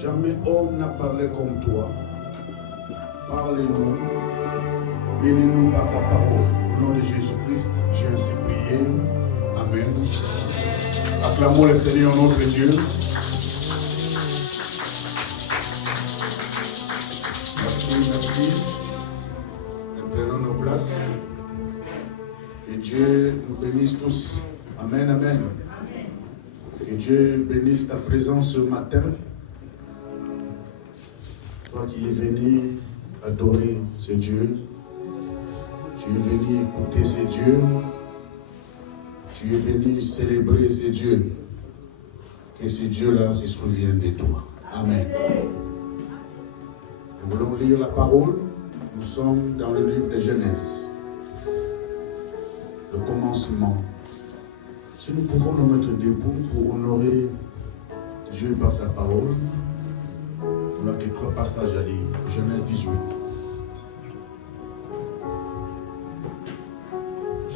Jamais homme n'a parlé comme toi. Parle-nous. Bénis-nous par ta parole. Au nom de Jésus-Christ, j'ai ainsi prié. Amen. Acclamons le Seigneur notre Dieu. Merci. Nous prenons nos places. Que Dieu nous bénisse tous. Amen, amen. Que Dieu bénisse ta présence ce matin. Toi qui es venu adorer ce Dieu, tu es venu écouter ce Dieu, tu es venu célébrer ce Dieu. Que ce Dieu-là se souvienne de toi. Amen. Nous voulons lire la parole. Nous sommes dans le livre de Genèse. Le commencement. Si nous pouvons nous mettre debout pour honorer Dieu par sa parole, on a quelques passages à lire. Genèse 18.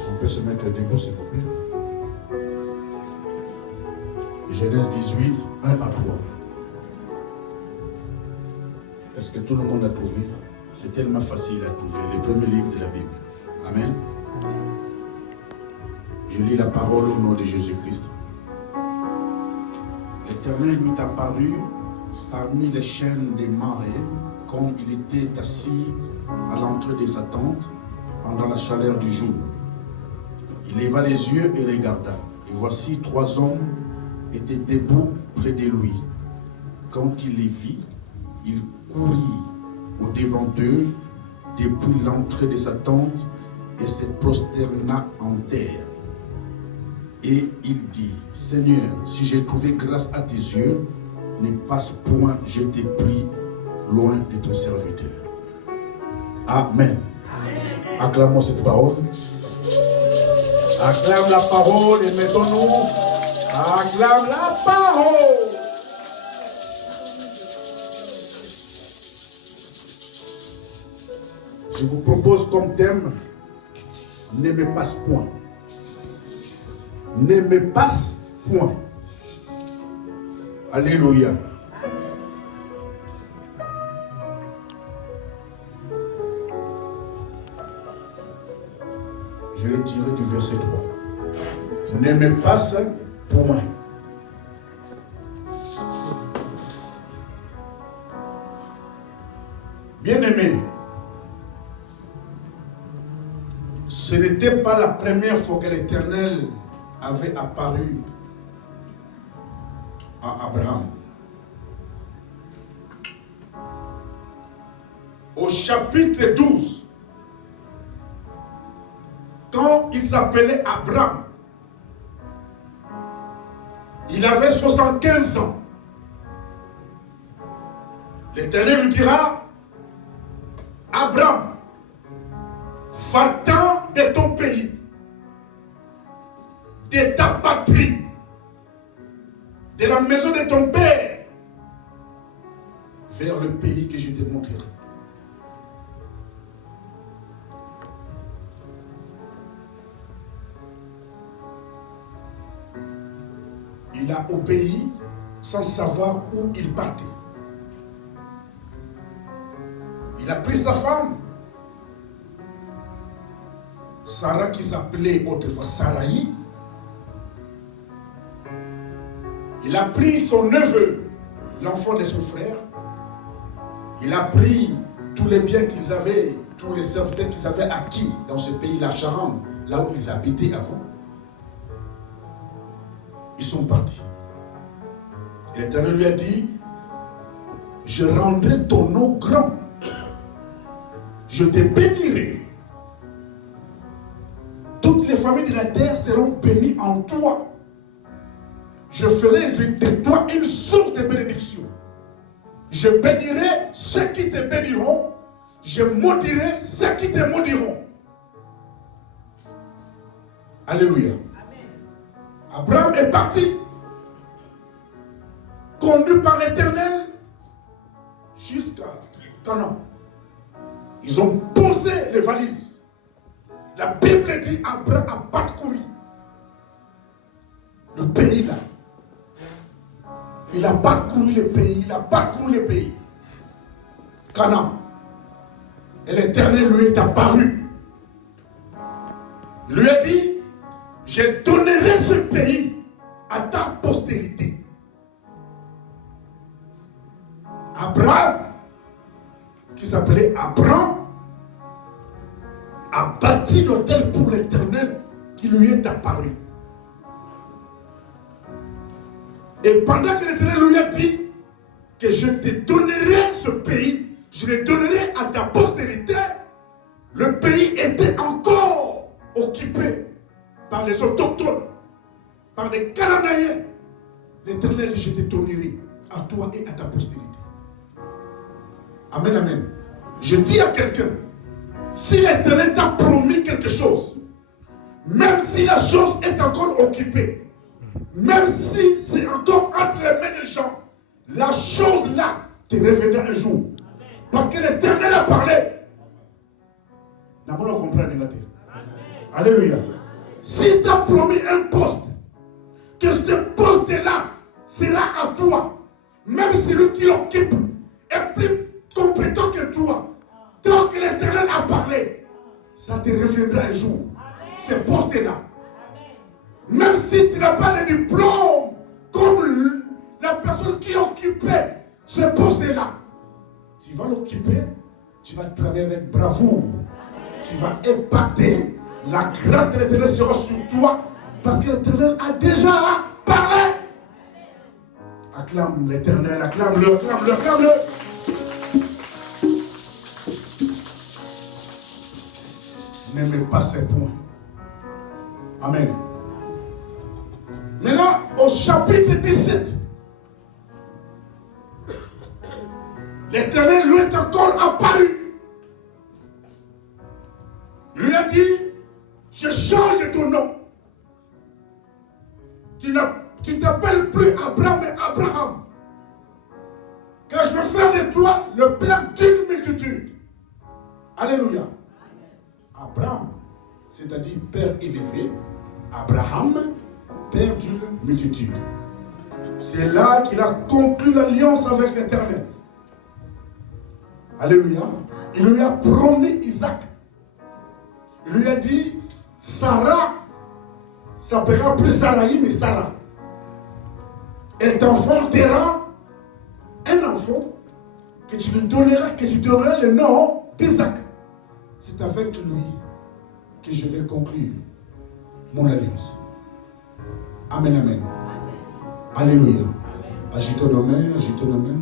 On peut se mettre debout, s'il vous plaît. Genèse 18, 1 à 3. Est-ce que tout le monde a trouvé? C'est tellement facile à trouver. Le premier livre de la Bible. Amen. Je lis la parole au nom de Jésus-Christ. L'Éternel lui apparut parmi les chaînes des marais, comme il était assis à l'entrée de sa tente pendant la chaleur du jour. Il leva les yeux et regarda. Et voici 3 hommes étaient debout près de lui. Quand il les vit, il courut au-devant d'eux depuis l'entrée de sa tente et se prosterna en terre. Et il dit, Seigneur, si j'ai trouvé grâce à tes yeux, ne passe point, je t'ai pris loin de ton serviteur. Amen. Acclamons cette parole. Acclame la parole et mettons-nous. Acclame la parole. Je vous propose comme thème, ne me passe point. Ne me passe point. Alléluia. Je vais tirer du verset 3. Ne me passe point. Bien-aimé, ce n'était pas la première fois que l'Éternel avait apparu à Abraham. Au chapitre 12, quand il s'appelait Abraham, il avait 75 ans. L'Éternel lui dira, Abraham, va-t'en de ton pays, de ta patrie, de la maison de ton père, vers le pays que je te montrerai. Il a obéi sans savoir où il partait. Il a pris sa femme, Sarah, qui s'appelait autrefois Saraï. Il a pris son neveu, l'enfant de son frère. Il a pris tous les biens qu'ils avaient, tous les serviteurs qu'ils avaient acquis dans ce pays, la Charande, là où ils habitaient avant. Ils sont partis. Et l'Éternel lui a dit, je rendrai ton nom grand. Je te bénirai. Toutes les familles de la terre seront bénies en toi. Je ferai de toi une source de bénédiction. Je bénirai ceux qui te béniront. Je maudirai ceux qui te maudiront. Alléluia. Abraham est parti, conduit par l'Éternel jusqu'à Canaan. Ils ont posé les valises. La Bible dit Abraham a parcouru le pays là. Il Il a parcouru les pays. Canaan. Et l'Éternel lui est apparu. Il lui a dit, je donnerai ce pays à ta postérité. Abraham, qui s'appelait Abraham, a bâti l'autel pour l'Éternel qui lui est apparu. Et pendant que l'Éternel lui a dit que je te donnerai ce pays, je le donnerai à ta postérité, le pays était encore occupé par les autochtones, par les Cananéens. L'Éternel dit, je te donnerai à toi et à ta postérité. Amen, amen. Je dis à quelqu'un, si l'Éternel t'a promis quelque chose, même si la chose est encore occupée, même si c'est encore entre les mains des gens, la chose là te reviendra un jour. Parce que l'Éternel a parlé. N'abord, on comprend négatif. Alléluia. Si tu as promis un poste, que ce poste-là sera à toi, même si celui qui l'occupe est plus compétent que toi, tant que l'Éternel a parlé, ça te reviendra un jour. Ce poste-là. Même si tu n'as pas de diplôme, comme la personne qui occupait ce poste-là, tu vas l'occuper, tu vas travailler avec bravoure, tu vas épater, la grâce de l'Éternel sera sur toi, parce que l'Éternel a déjà parlé. Acclame l'Éternel, acclame-le, acclame-le, acclame-le. N'aimez pas ces points. Amen. Maintenant, au chapitre 17, l'Éternel lui est encore apparu. Il lui a dit, je change ton nom. Tu t'appelles plus Abraham, mais Abraham. Car je vais faire de toi le père d'une multitude. Alléluia. Abraham, c'est-à-dire père élevé. Abraham, père d'une multitude. C'est là qu'il a conclu l'alliance avec l'Éternel. Alléluia. Il lui a promis Isaac. Il lui a dit, Sarah s'appellera plus Sarai, mais Sarah. Elle t'enfantera un enfant que tu lui donneras le nom d'Isaac. C'est avec lui que je vais conclure mon alliance. Amen, amen. Alléluia. Agitons nos mains, agitons nos mains.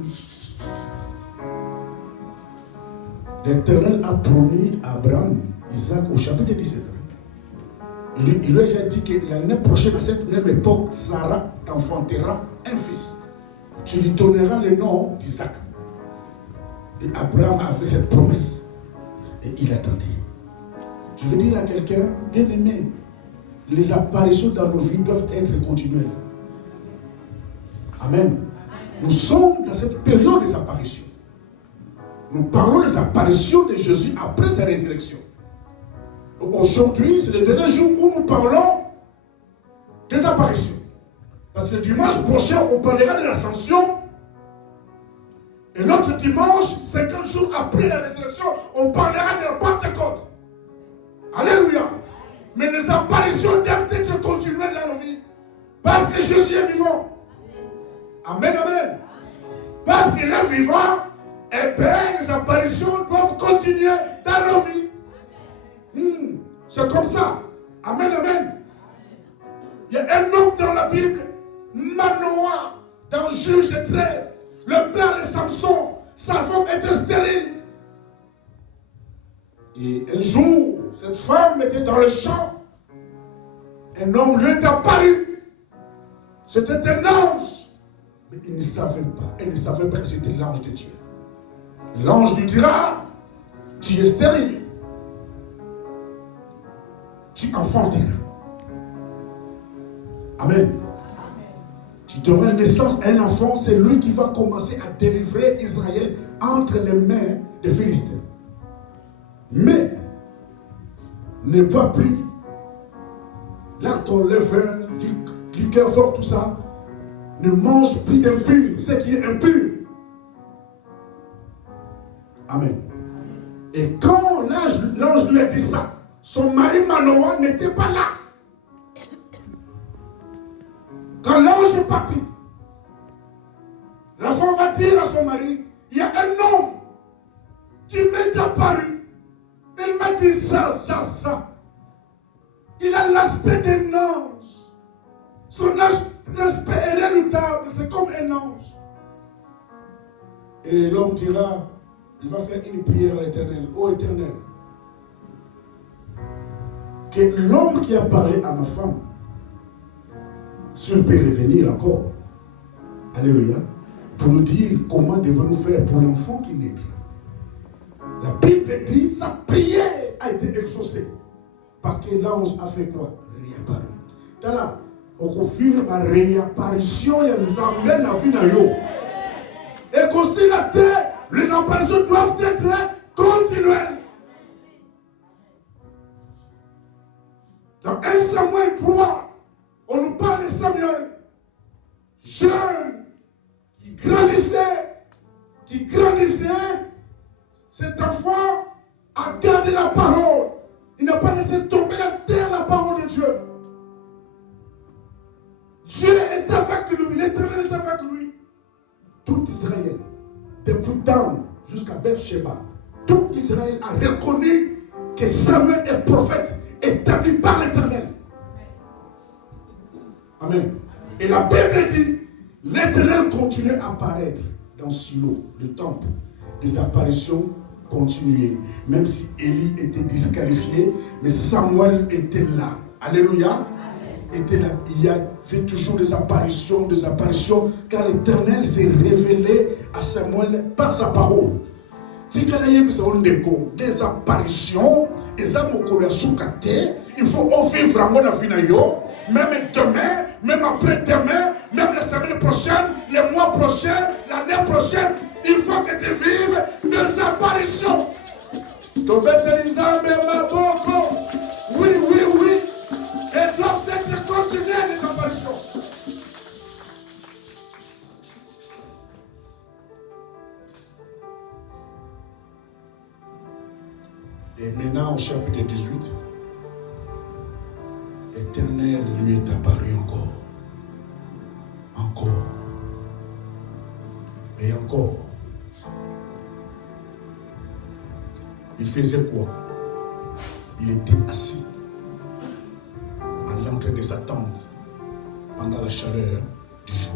L'Éternel a promis à Abraham, Isaac, au chapitre 17. Il lui a déjà dit que l'année prochaine, à cette même époque, Sarah t'enfantera un fils. Tu lui donneras le nom d'Isaac. Et Abraham a fait cette promesse. Et il attendait. Je veux dire à quelqu'un, bien aimé, les apparitions dans nos vies doivent être continuelles. Amen. Nous sommes dans cette période des apparitions. Nous parlons des apparitions de Jésus après sa résurrection. Aujourd'hui, c'est le dernier jour où nous parlons des apparitions. Parce que le dimanche prochain, on parlera de l'ascension. Et l'autre dimanche, 50 jours après la résurrection, on parlera de la Pentecôte. Alléluia. Mais les apparitions doivent être continuelles dans nos vies. Parce que Jésus est vivant. Amen, amen. Parce qu'il est vivant, eh bien, les apparitions doivent continuer dans nos vies. C'est comme ça. Amen, amen. Il y a un homme dans la Bible, Manoah, dans Juge 13, le père de Samson, sa femme était stérile. Et un jour, cette femme était dans le champ. Un homme lui est apparu. C'était un ange. Mais il ne savait pas. Elle ne savait pas que c'était l'ange de Dieu. L'ange lui dira, tu es stérile. Tu enfanteras. Amen. Tu donneras naissance à un enfant, c'est lui qui va commencer à délivrer Israël entre les mains des Philistins. Mais ne bois plus l'alcool, le vin, liqueur fort, tout ça. ne mange plus d'impur, ce qui est impur. Amen. Et quand l'ange lui a dit ça, son mari Manoah n'était pas là. Quand l'ange est parti, la femme va dire à son mari, il y a un homme qui m'est apparu. Il m'a dit ça. Il a l'aspect d'un ange. Son aspect est redoutable, c'est comme un ange. Et l'homme dira, il va faire une prière à l'Éternel. Ô Éternel, que l'homme qui a parlé à ma femme, s'il peut revenir encore, alléluia, pour nous dire comment devons-nous faire pour l'enfant qui naît. La Bible dit sa prière a été exaucée. Parce que l'ange a fait quoi? Réapparu. Tala, on vivre la réapparition et nous amène la vie na yo. Et qu'aussi la terre, les apparitions doivent être continuelles. Dans 1 Samuel 3, on nous parle de Samuel, jeune, qui grandissait, cet enfant a gardé la parole. Il n'a pas laissé tomber à terre la parole de Dieu. Dieu est avec lui, l'Éternel est avec lui. Tout Israël, depuis Dan jusqu'à Beersheba, tout Israël a reconnu que Samuel est prophète établi par l'Éternel. Amen. Et la Bible dit, l'Éternel continuait à apparaître dans Silo, le temple. Les apparitions continuaient. Même si Élie était disqualifié, mais Samuel était là. Alléluia. Amen. Était là. Il y avait toujours des apparitions, car l'Éternel s'est révélé à Samuel par sa parole. Des apparitions, il faut vivre vraiment la vie, même demain, même après-demain, même la semaine prochaine, les mois prochains, l'année prochaine, il faut que tu vives des apparitions. Oui. Et doivent être continuées les apparitions. Et maintenant au chapitre 18, l'Éternel lui est apparu encore et encore. Il faisait quoi? Il était assis à l'entrée de sa tente pendant la chaleur du jour.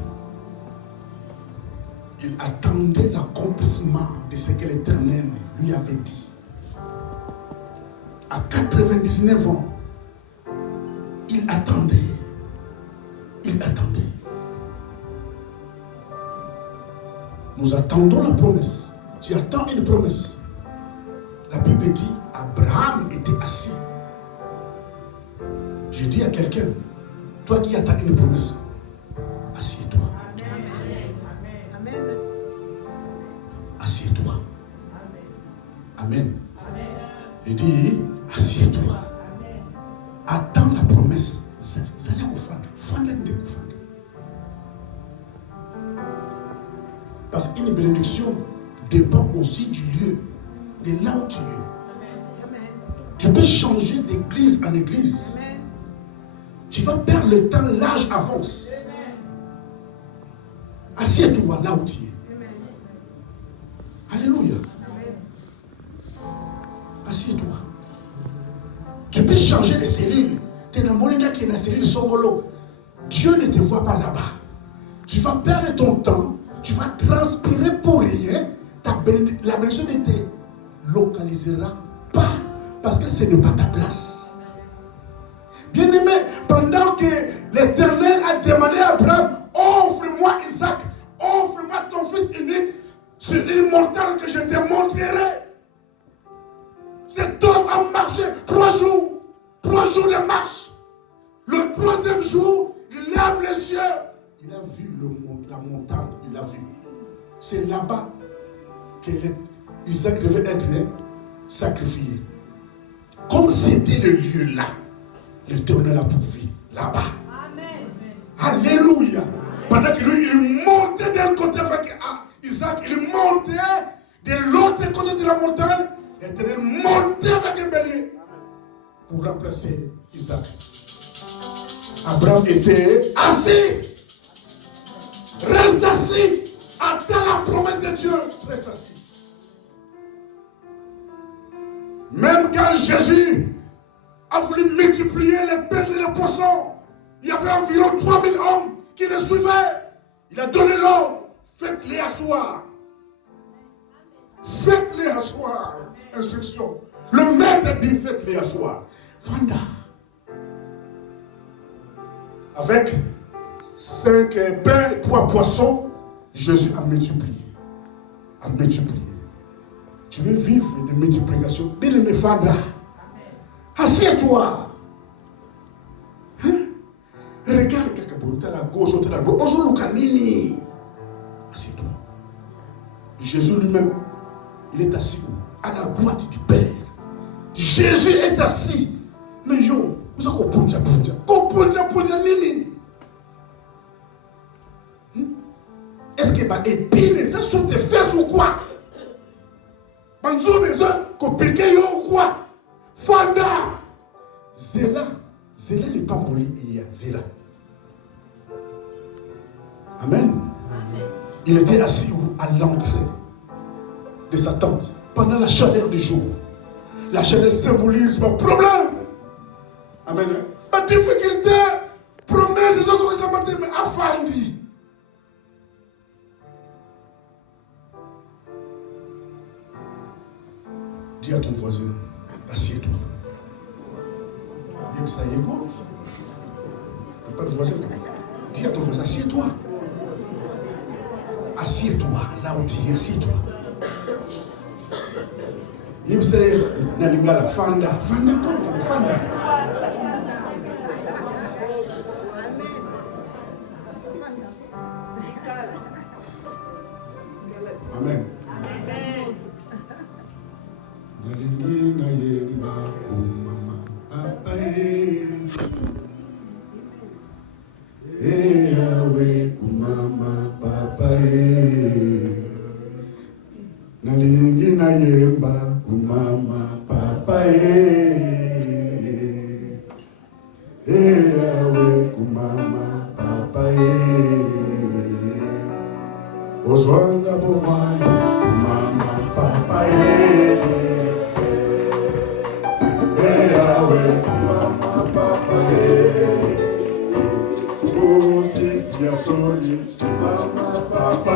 Il attendait l'accomplissement de ce que l'Éternel lui avait dit. À 99 ans, il attendait. Nous attendons la promesse. Tu attends une promesse. La Bible dit, Abraham était assis. Je dis à quelqu'un, toi qui attends une promesse, assieds-toi. Amen. Assieds-toi. Amen. Je dis, assieds-toi. Attends la promesse. Parce qu'une bénédiction dépend aussi du lieu, de là où tu es. Tu peux changer d'église en église. Tu vas perdre le temps, l'âge avance. Assieds-toi là où tu es. Alléluia. Assieds-toi. Tu peux changer de cellule. Tu es dans mon qui est dans la cellule Songolo. Dieu ne te voit pas là-bas. Tu vas perdre ton temps. Tu vas transpirer pour rien. La bénédiction ne te localisera pas. Parce que ce n'est pas ta place. Bien-aimé, pendant que l'Éternel a demandé à Abraham, offre-moi Isaac, offre-moi ton fils unique sur une montagne que je te montrerai. Cet homme a marché 3 jours. 3 jours de marche. Le 3e jour, il lève les yeux. Il a vu la montagne, il a vu. C'est là-bas que Isaac devait être sacrifié. Comme c'était le lieu là, l'Éternel a pourvu là-bas. Amen. Alléluia. pendant qu'il il montait d'un côté avec Isaac, il montait de l'autre côté de la montagne, l'Éternel montait avec un bélier pour remplacer Isaac. Abraham était assis. Reste assis. Attends la promesse de Dieu. Reste assis. Même quand Jésus a voulu multiplier les pains et les poissons, il y avait environ 3000 hommes qui le suivaient. Il a donné l'ordre. Faites-les asseoir. Faites-les asseoir. Instruction. Le maître dit faites-les asseoir. Fanda. Avec 5 pains et 3 poissons, Jésus a multiplié. A multiplié. Tu veux vivre de multiplication. Bien-aimé Fanda. Assieds-toi. Hein? Regarde quelqu'un à la gauche, à la droite. Assieds-toi. Jésus lui-même, il est assis à la droite du Père. Jésus est assis. Mais yo, vous avez compris nini? Est-ce que ma épine, ça sont tes fesses ou quoi? Banzo maison, compliqué ou quoi? Fanda! Zéla n'est pas poli il y a Zéla. Amen. Il était assis à l'entrée de sa tente pendant la chaleur du jour. La chaleur symbolise mon problème. Amen. Ma difficulté, promesse, c'est ce que ça m'a dit, mais affandi. Dis à ton voisin, assieds-toi. Dis ça y est quoi? T'as pas de voisin? Dis à ton voisin, assieds-toi. Assieds-toi, là où tu es, assieds-toi. Il me dit, Nalingala, Fanda, Fanda. Amen. Nalingina yemba umama apae. Eyawe kumama papae. Nalingina yemba kumama papae. Eyawe kumama papae. Ozwanga bomwana kumama papae. Eyawe kumama papae. Ya soli, mama, papa,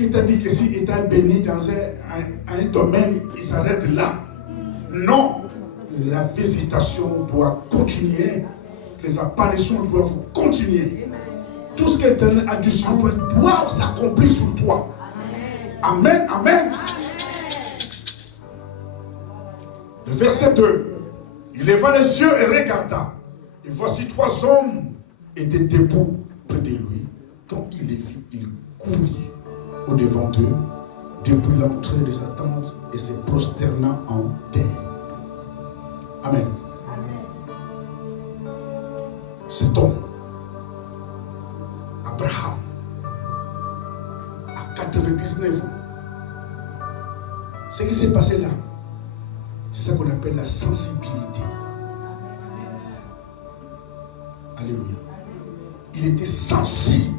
qui t'a dit que si il t'a béni dans un domaine, il s'arrête là. Non, la visitation doit continuer, les apparitions doivent continuer. Tout ce que l'Éternel a dit sur toi doit s'accomplir sur toi. Amen, amen. Le verset 2. Il leva les yeux et regarda. Et voici 3 hommes étaient debout près de lui. Quand il les vit, il courut au-devant d'eux, depuis l'entrée de sa tente, et se prosterna en terre. Amen. Cet homme, Abraham, à 99 ans, ce qui s'est passé là, c'est ça qu'on appelle la sensibilité. Alléluia. Il était sensible.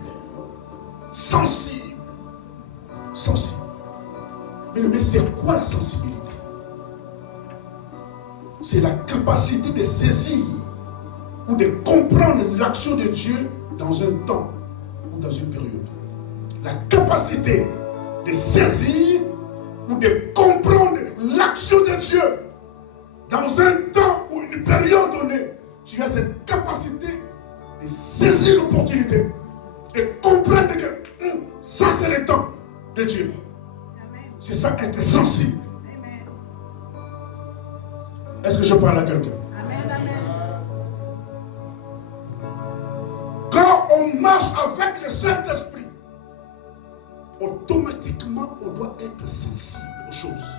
Sensible. Sensible. Mais c'est quoi la sensibilité? C'est la capacité de saisir ou de comprendre l'action de Dieu dans un temps ou dans une période. La capacité de saisir ou de comprendre l'action de Dieu dans un temps ou une période donnée. Tu as cette capacité de saisir l'opportunité, de comprendre que ça c'est le temps de Dieu. C'est ça être sensible. Est-ce que je parle à quelqu'un? Quand on marche avec le Saint-Esprit, automatiquement on doit être sensible aux choses.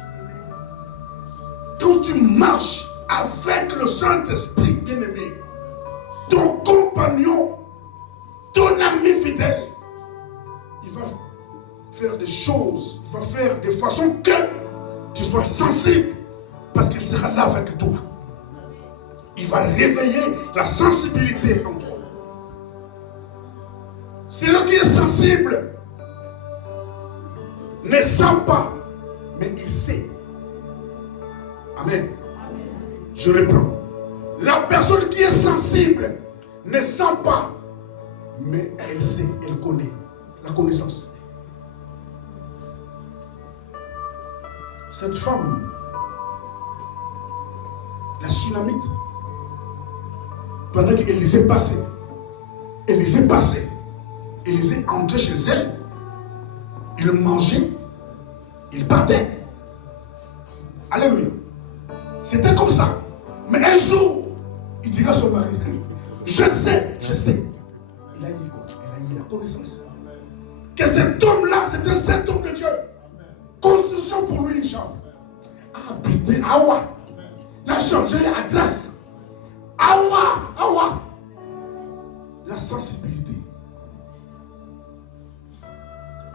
Quand tu marches avec le Saint-Esprit, bien-aimé, ton compagnon, ton ami fidèle, il va faire des choses, il va faire de façon que tu sois sensible, parce qu'il sera là avec toi. Il va réveiller la sensibilité en toi. Celui qui est sensible ne sent pas, mais il sait. Amen. Je reprends. La personne qui est sensible ne sent pas, mais elle sait, elle connaît. La connaissance. Cette femme, la Sunamite, pendant qu'Élisée passait, Élisée entrait chez elle, il mangeait, il partait. Alléluia. C'était comme ça. Mais un jour, il dira à son mari, je sais. Il a dit quoi? Elle a eu la connaissance. Que cet homme-là, c'est un saint homme de Dieu. Construction pour lui, une chambre. Habiter Awa. Il a changé d'adresse. Awa. La sensibilité.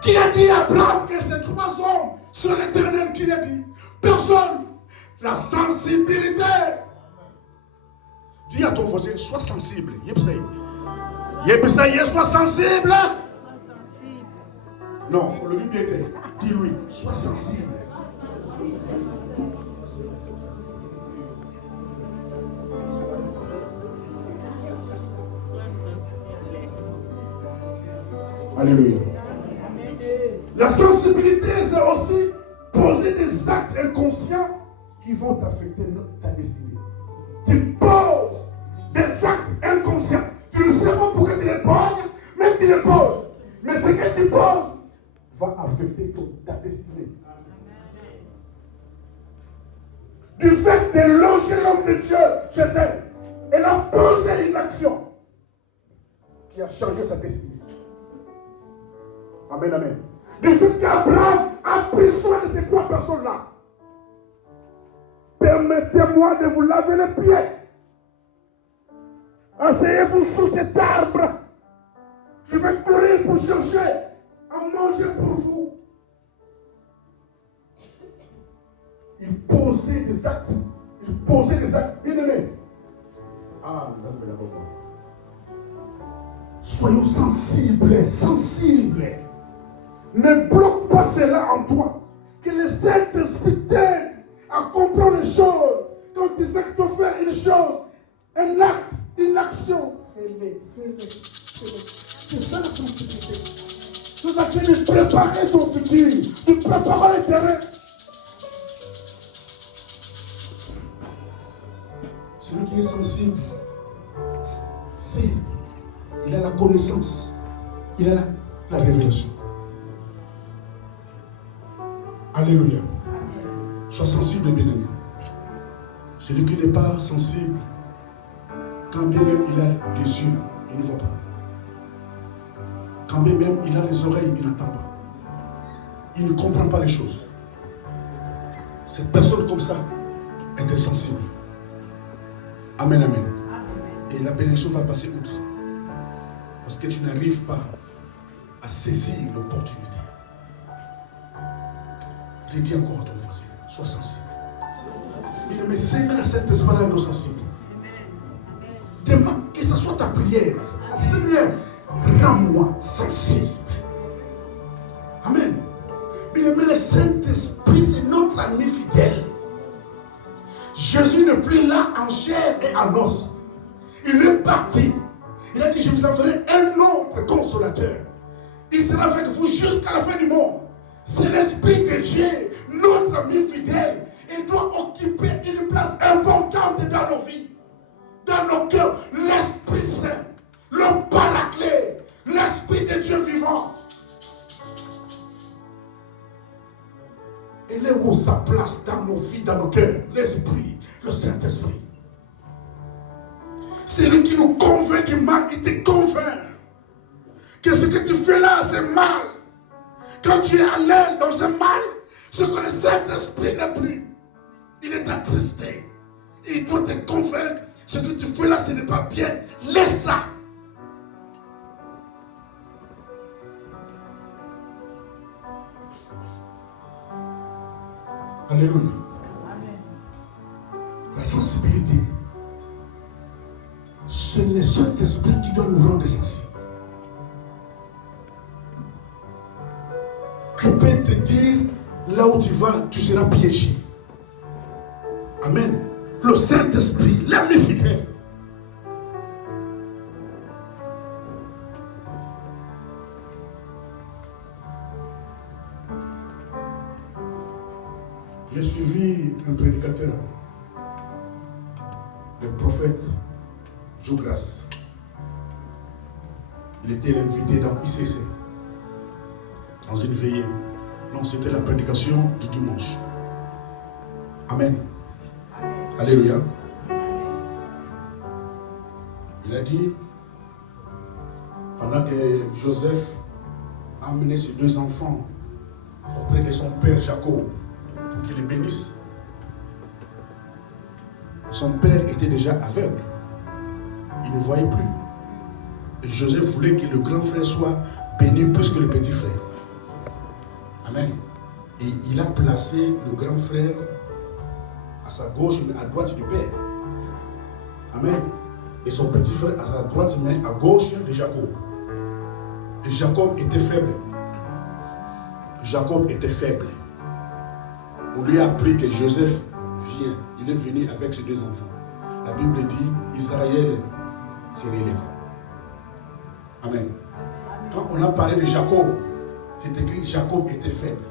Qui a dit à Abraham que ces 3 hommes sont l'Éternel? Qui a dit? Personne. La sensibilité. Dis à ton voisin, sois sensible. Yebsaï, sois sensible. Non, on le dit bien. Dis-lui, sois sensible. Alléluia. La sensibilité, c'est aussi poser des actes inconscients qui vont t'affecter ta destinée. Tu poses des actes inconscients. Tu ne sais pas pourquoi tu les poses, mais tu les poses. Mais ce que tu poses va affecter ta destinée. Du fait de loger l'homme de Dieu chez elle a posé une action qui a changé sa destinée. Amen, amen. Du fait qu'Abraham a pris soin de ces 3 personnes-là. Permettez-moi de vous laver les pieds. Asseyez-vous sous cet arbre. Je vais courir pour chercher à manger pour vous. Il posait des actes. Bien aimés. Ah, nous allons d'abord. Soyons sensibles. Ne bloque pas cela en toi. Que le Saint-Esprit t'aide à comprendre les choses. Quand tu sais que tu dois faire une chose, un acte, une action, fais-le. C'est ça la sensibilité. Nous avons de préparer ton futur, de préparer le terrain. Celui qui est sensible, il a la connaissance, il a la révélation. Alléluia. Sois sensible, bien-aimé. Celui qui n'est pas sensible, quand bien même il a les yeux, il ne voit pas. Quand bien même il a les oreilles, il n'entend pas. Il ne comprend pas les choses. Cette personne comme ça est insensible. Amen, amen. Et la bénédiction va passer outre. Parce que tu n'arrives pas à saisir l'opportunité. Je dis encore à ton voisin, sois sensible. Mais Seigneur, la Saint-Esprit rend nos sensibles. Demande que ce soit ta prière. Seigneur, rends-moi sensible. Amen. Mais le Saint-Esprit, c'est notre ami fidèle. Jésus n'est plus là en chair et en os. Il est parti. Il a dit, je vous enverrai un autre consolateur. Il sera avec vous jusqu'à la fin du monde. C'est l'Esprit de Dieu, notre ami fidèle. Il doit occuper une place importante dans nos vies, dans nos cœurs. L'Esprit Saint, le Paraclet, l'Esprit de Dieu vivant. Il est où sa place dans nos vies, dans nos cœurs? L'Esprit, le Saint-Esprit. C'est lui qui nous convainc du mal, il te convainc que ce que tu fais là, c'est mal. Quand tu es à l'aise dans ce mal, ce que le Saint-Esprit n'est plus. Il est attristé. Il doit te convaincre. Ce que tu fais là, ce n'est pas bien. Laisse ça. Alléluia. La sensibilité. C'est le Saint-Esprit qui doit nous rendre sensibles. Qui peut te dire, là où tu vas, tu seras piégé. Amen. Le Saint-Esprit, l'ami fidèle. J'ai suivi un prédicateur, le prophète Joe Grace. Il était l'invité dans ICC, dans une veillée. Non, c'était la prédication du dimanche. Amen. Alléluia. Il a dit, pendant que Joseph a amené ses deux enfants auprès de son père Jacob pour qu'il les bénisse, son père était déjà aveugle. Il ne voyait plus. Et Joseph voulait que le grand frère soit béni plus que le petit frère. Amen. Et il a placé le grand frère à sa gauche, mais à droite du père. Amen. Et son petit frère à sa droite, mais à gauche de Jacob. Et Jacob était faible. Jacob était faible. On lui a appris que Joseph vient. Il est venu avec ses deux enfants. La Bible dit, Israël s'est relevé. Amen. Quand on a parlé de Jacob, c'est écrit Jacob était faible.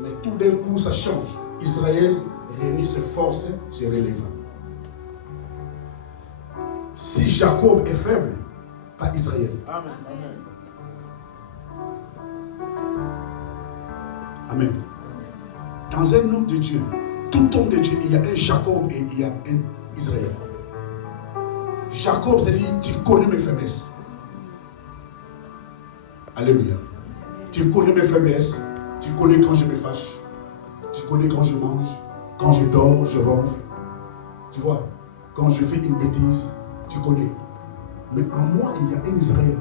Mais tout d'un coup, ça change. Israël réunit ses forces, se relève. Si Jacob est faible, pas Israël. Amen. Amen. Dans un homme de Dieu, tout homme de Dieu, il y a un Jacob et il y a un Israël. Jacob, c'est-à-dire, tu connais mes faiblesses. Alléluia. Tu connais mes faiblesses. Tu connais quand je me fâche. Tu connais quand je mange. Quand je dors, je ronfle. Tu vois, quand je fais une bêtise, tu connais. Mais en moi, il y a un Israël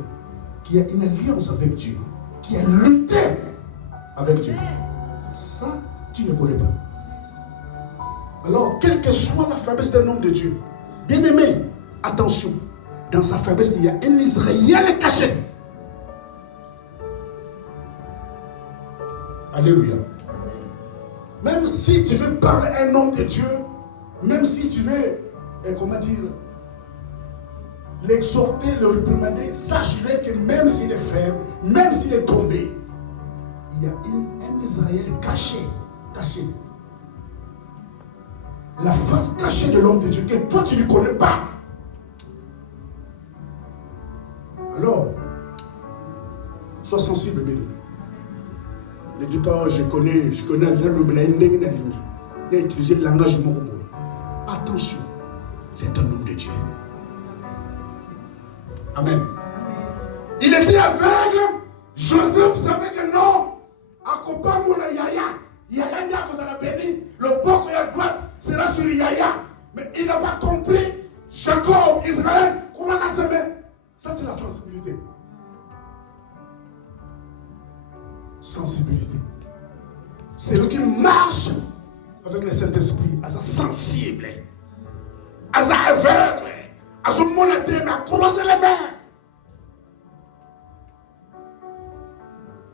qui a une alliance avec Dieu, qui a lutté avec Dieu. Ça, tu ne connais pas. Alors, quelle que soit la faiblesse d'un homme de Dieu, bien aimé, attention, dans sa faiblesse, il y a un Israël caché. Alléluia. Même si tu veux parler à un homme de Dieu, même si tu veux, comment dire, l'exhorter, le réprimander, sache-le que même s'il est faible, même s'il est tombé, il y a un Israël caché. La face cachée de l'homme de Dieu, que toi tu ne connais pas. Alors, sois sensible, béni. Ne dis pas, je connais le blending. Il a utilisé le langage de mon groupe. Attention, c'est un homme de Dieu. Amen. Il était aveugle. Joseph savait que non. Accompagne mon Yaya. Yaya n'y a que ça l'a béni. Le bord à droite sera sur Yaya. Mais il n'a pas compris. Jacob, Israël, croise à ses mains. Ça, c'est la sensibilité. Sensibilité. C'est lui qui marche avec le Saint-Esprit. À sa sensible. À sa aveugle. À son monnaie, à croiser les mains.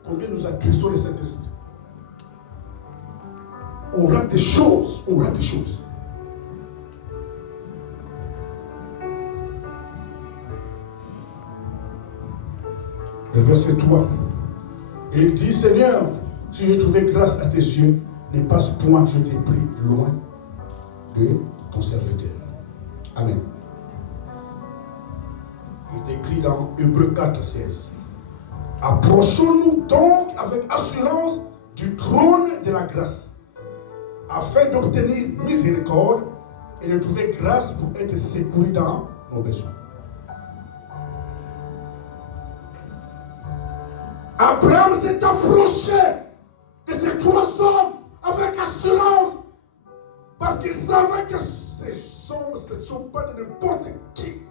Combien nous attristons le Saint-Esprit? On rate des choses. On rate des choses. Le verset 3. Et il dit, Seigneur, si j'ai trouvé grâce à tes yeux, ne passe point, je t'ai pris loin de ton serviteur. Amen. Il est écrit dans Hébreux 4, 16. Approchons-nous donc avec assurance du trône de la grâce, afin d'obtenir miséricorde et de trouver grâce pour être secouru dans nos besoins. Abraham s'est approché de ces trois hommes avec assurance, parce qu'il savait que ce ne sont pas de n'importe qui.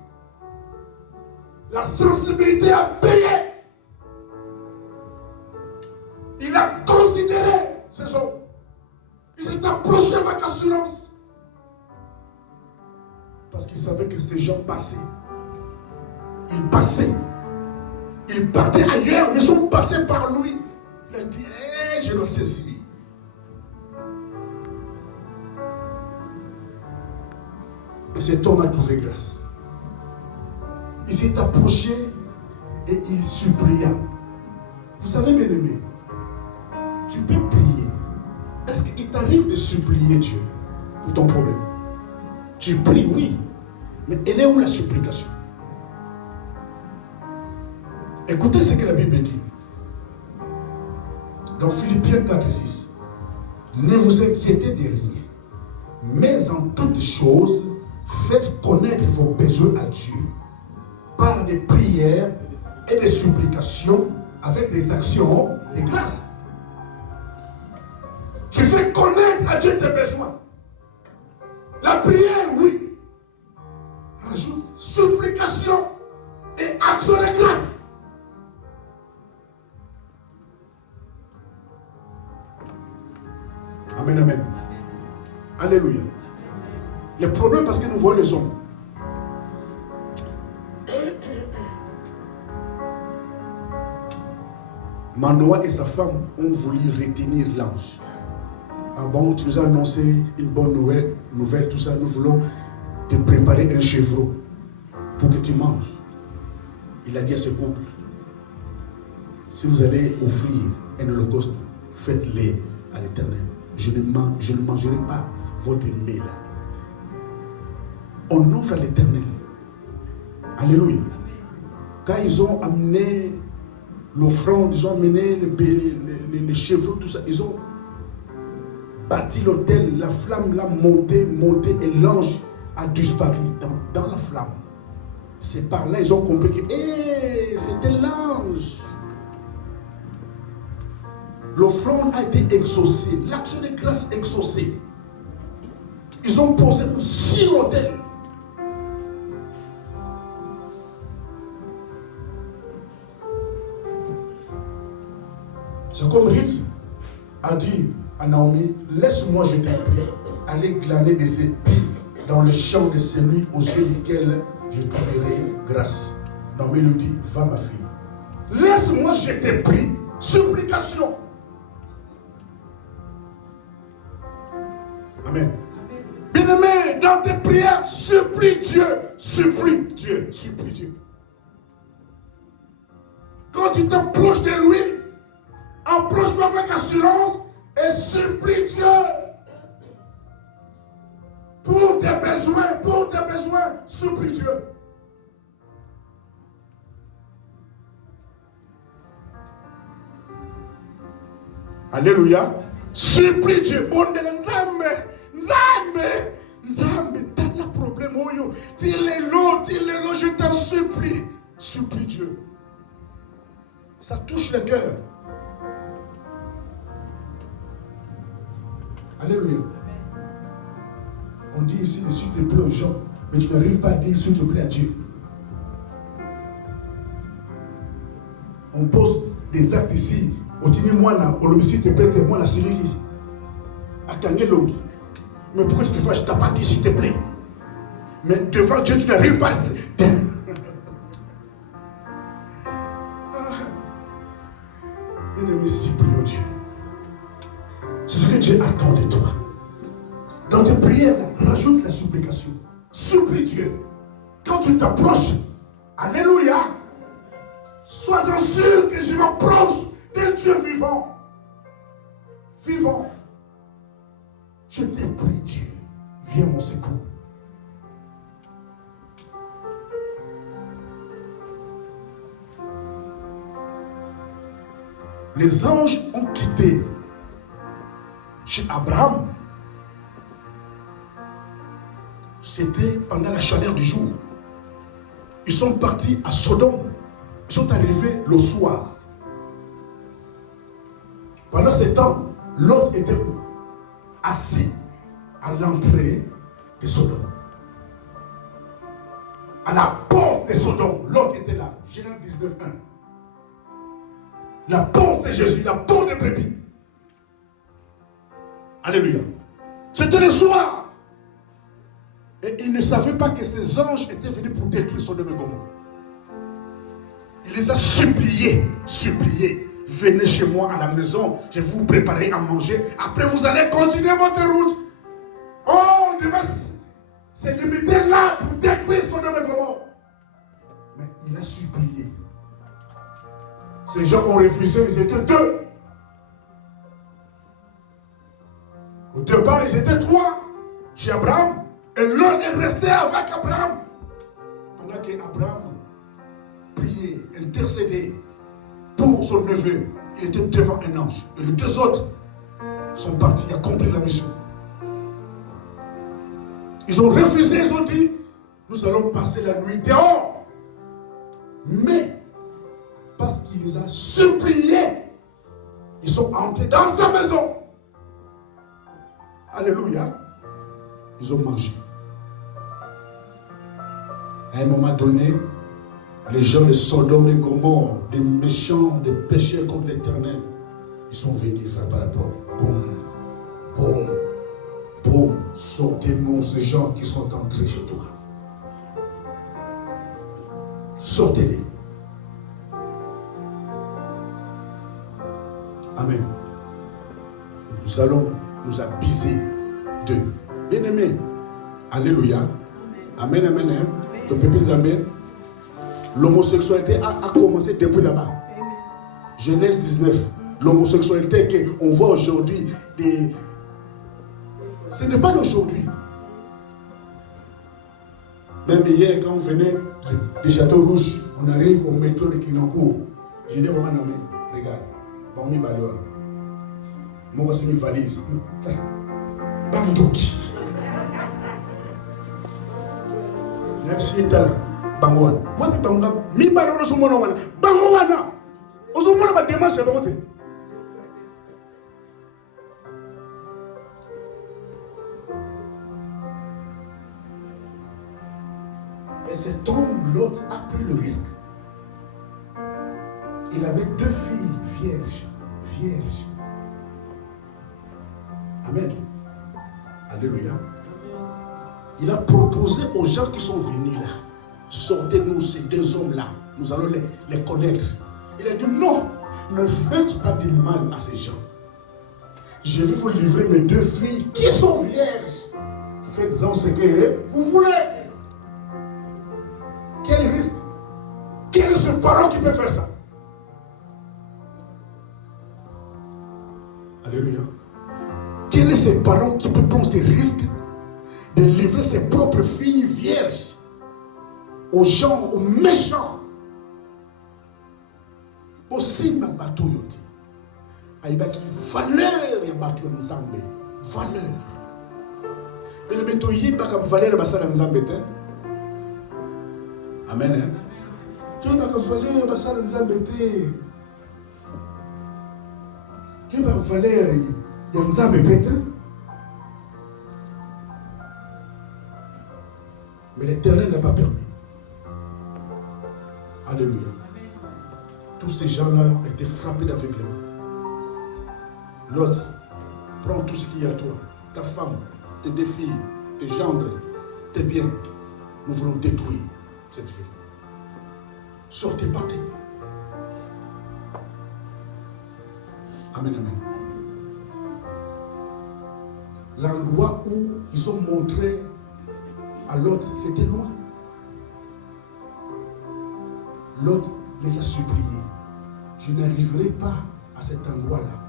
La sensibilité a payé. Il a considéré ces hommes. Il s'est approché avec assurance. Parce qu'il savait que ces gens passaient. Ils passaient. Ils partaient ailleurs, mais ils sont passés par lui. Il a dit, je le saisis. Et cet homme a trouvé grâce. Il s'est approché et il supplia. Vous savez, bien aimé, tu peux prier. Est-ce qu'il t'arrive de supplier Dieu pour ton problème? Tu pries, oui. Mais elle est où la supplication? Écoutez ce que la Bible dit. Dans Philippiens 4, 6. Ne vous inquiétez de rien. Mais en toutes choses, faites connaître vos besoins à Dieu par des prières et des supplications avec des actions de grâce. Tu fais connaître à Dieu tes besoins. La prière, oui. Rajoute supplication et action de grâce. Amen, amen. Alléluia. Le problème, parce que nous voyons les hommes. Manoah et sa femme ont voulu retenir l'ange. Ah bon, tu nous as annoncé une bonne nouvelle, tout ça. Nous voulons te préparer un chevreau pour que tu manges. Il a dit à ce couple, si vous allez offrir un holocauste, faites-le à l'Éternel. Je ne mangerai pas votre mets là. On offre à l'Éternel. Alléluia. Quand ils ont amené l'offrande, ils ont amené les chevreaux, tout ça, ils ont bâti l'autel, la flamme l'a monté, et l'ange a disparu dans la flamme. C'est par là ils ont compris que c'était l'ange. L'offrande a été exaucée, l'action de grâce exaucée. Ils ont posé sur l'autel. C'est comme Ruth a dit à Naomi, laisse-moi, je t'en prie, aller glaner des épis dans le champ de celui aux yeux duquel je trouverai grâce. Naomi lui dit, va ma fille. Laisse-moi, je t'en prie, supplication. Amen. Bien-aimé, dans tes prières, supplie Dieu, supplie Dieu, supplie Dieu. Quand tu t'approches de lui, approche-toi avec assurance et supplie Dieu pour tes besoins, supplie Dieu. Alléluia. Supplie Dieu. Bon de Nzambe, t'as le problème. Dis-le-le, je t'en supplie. Supplie Dieu. Ça touche le cœur. Alléluia. On dit ici, s'il te plaît aux gens, mais tu n'arrives pas à dire s'il te plaît à Dieu. On pose des actes ici. On dit, moi, s'il te plaît, moi, la Sylvie. À Kangelongi. Mais pourquoi tu te fâches? Je t'ai pas dit s'il te plaît. Mais devant Dieu, tu n'arrives pas à... Bien-aimé, supplie Dieu. C'est ce que Dieu attend de toi. Dans tes prières, rajoute la supplication. Supplie Dieu. Quand tu t'approches, alléluia, sois-en sûr que je m'approche d'un Dieu vivant. Vivant. Je te prie, Dieu, viens mon secours. Les anges ont quitté chez Abraham. C'était pendant la chaleur du jour. Ils sont partis à Sodome. Ils sont arrivés le soir. Pendant ce temps, Lot était où? Assis à l'entrée de Sodome. À la porte de Sodome, Lot était là. Genèse 19:1. La porte c'est Jésus, la porte des brebis. Alléluia. C'était le soir. Et ils ne savaient pas que ces anges étaient venus pour détruire Sodome et Gomorrhe. Il les a suppliés. Venez chez moi à la maison, je vais vous préparer à manger. Après, vous allez continuer votre route. Oh, on devait se limiter là pour détruire Sodome et Gomorrhe. Mais il a supplié. Ces gens ont refusé, ils étaient 2. Au départ, ils étaient 3 chez Abraham. Et l'un est resté avec Abraham. Pendant qu'Abraham priait, intercédait pour son neveu, il était devant un ange. Et les 2 autres sont partis accomplir la mission. Ils ont refusé, ils ont dit, nous allons passer la nuit dehors. Mais, parce qu'il les a suppliés, ils sont entrés dans sa maison. Alléluia. Ils ont mangé. À un moment donné, les gens de Sodome et Gomorrhe, des méchants, des pécheurs contre l'Éternel, ils sont venus frapper à la porte. Boum, boum, boum. Sortez-nous ces gens qui sont entrés chez toi. Sortez-les. Amen. Nous allons nous abuser d'eux. Bien-aimés, alléluia. Amen, amen. Hein? Donc, pépins, amen. L'homosexualité a commencé depuis là-bas. Genèse 19. L'homosexualité qu'on voit aujourd'hui, ce n'est pas d'aujourd'hui. Même hier, quand on venait de Château Rouge, on arrive au métro de Kinancourt. Je dis, maman, nommé, regarde, bon, mi baloi. Moi, voici mes valises. Bandoki. Même si il est là, Bangoan. Moi, je suis là, mi baloi, je suis là, Bangoana. Je suis là, je suis là. Et cet homme, Lot, a pris le risque. Il avait 2 filles vierges. Amen. Alléluia. Il a proposé aux gens qui sont venus là, sortez-nous ces 2 hommes-là, nous allons les connaître. Il a dit non, ne faites pas du mal à ces gens. Je vais vous livrer mes 2 filles qui sont vierges. Faites-en ce que vous voulez. Quel risque? Quel est ce parent qui peut faire ça? Alléluia. Quel est ce parent qui peut prendre ce risque de livrer ses propres filles vierges aux gens, aux méchants? Aussi, ma bateau, ayibaki valeur ya bato ya Nzambe. Valeur. Mais le métaux yibaka valeur basala Nzambe te. Amen. Hein? Tu n'as pas valeur basala Nzambe te. Tu n'as pas valeur ya Nzambe te. Mais l'Éternel n'a pas permis. Alléluia. Tous ces gens-là ont été frappés d'aveuglement. L'autre, prends tout ce qu'il y a à toi, ta femme, tes deux filles, tes gendres, tes biens. Nous voulons détruire cette ville. Sortez, partez. Amen, amen. L'endroit où ils ont montré à l'autre, c'était loin. L'autre les a suppliés. Je n'arriverai pas à cet endroit-là.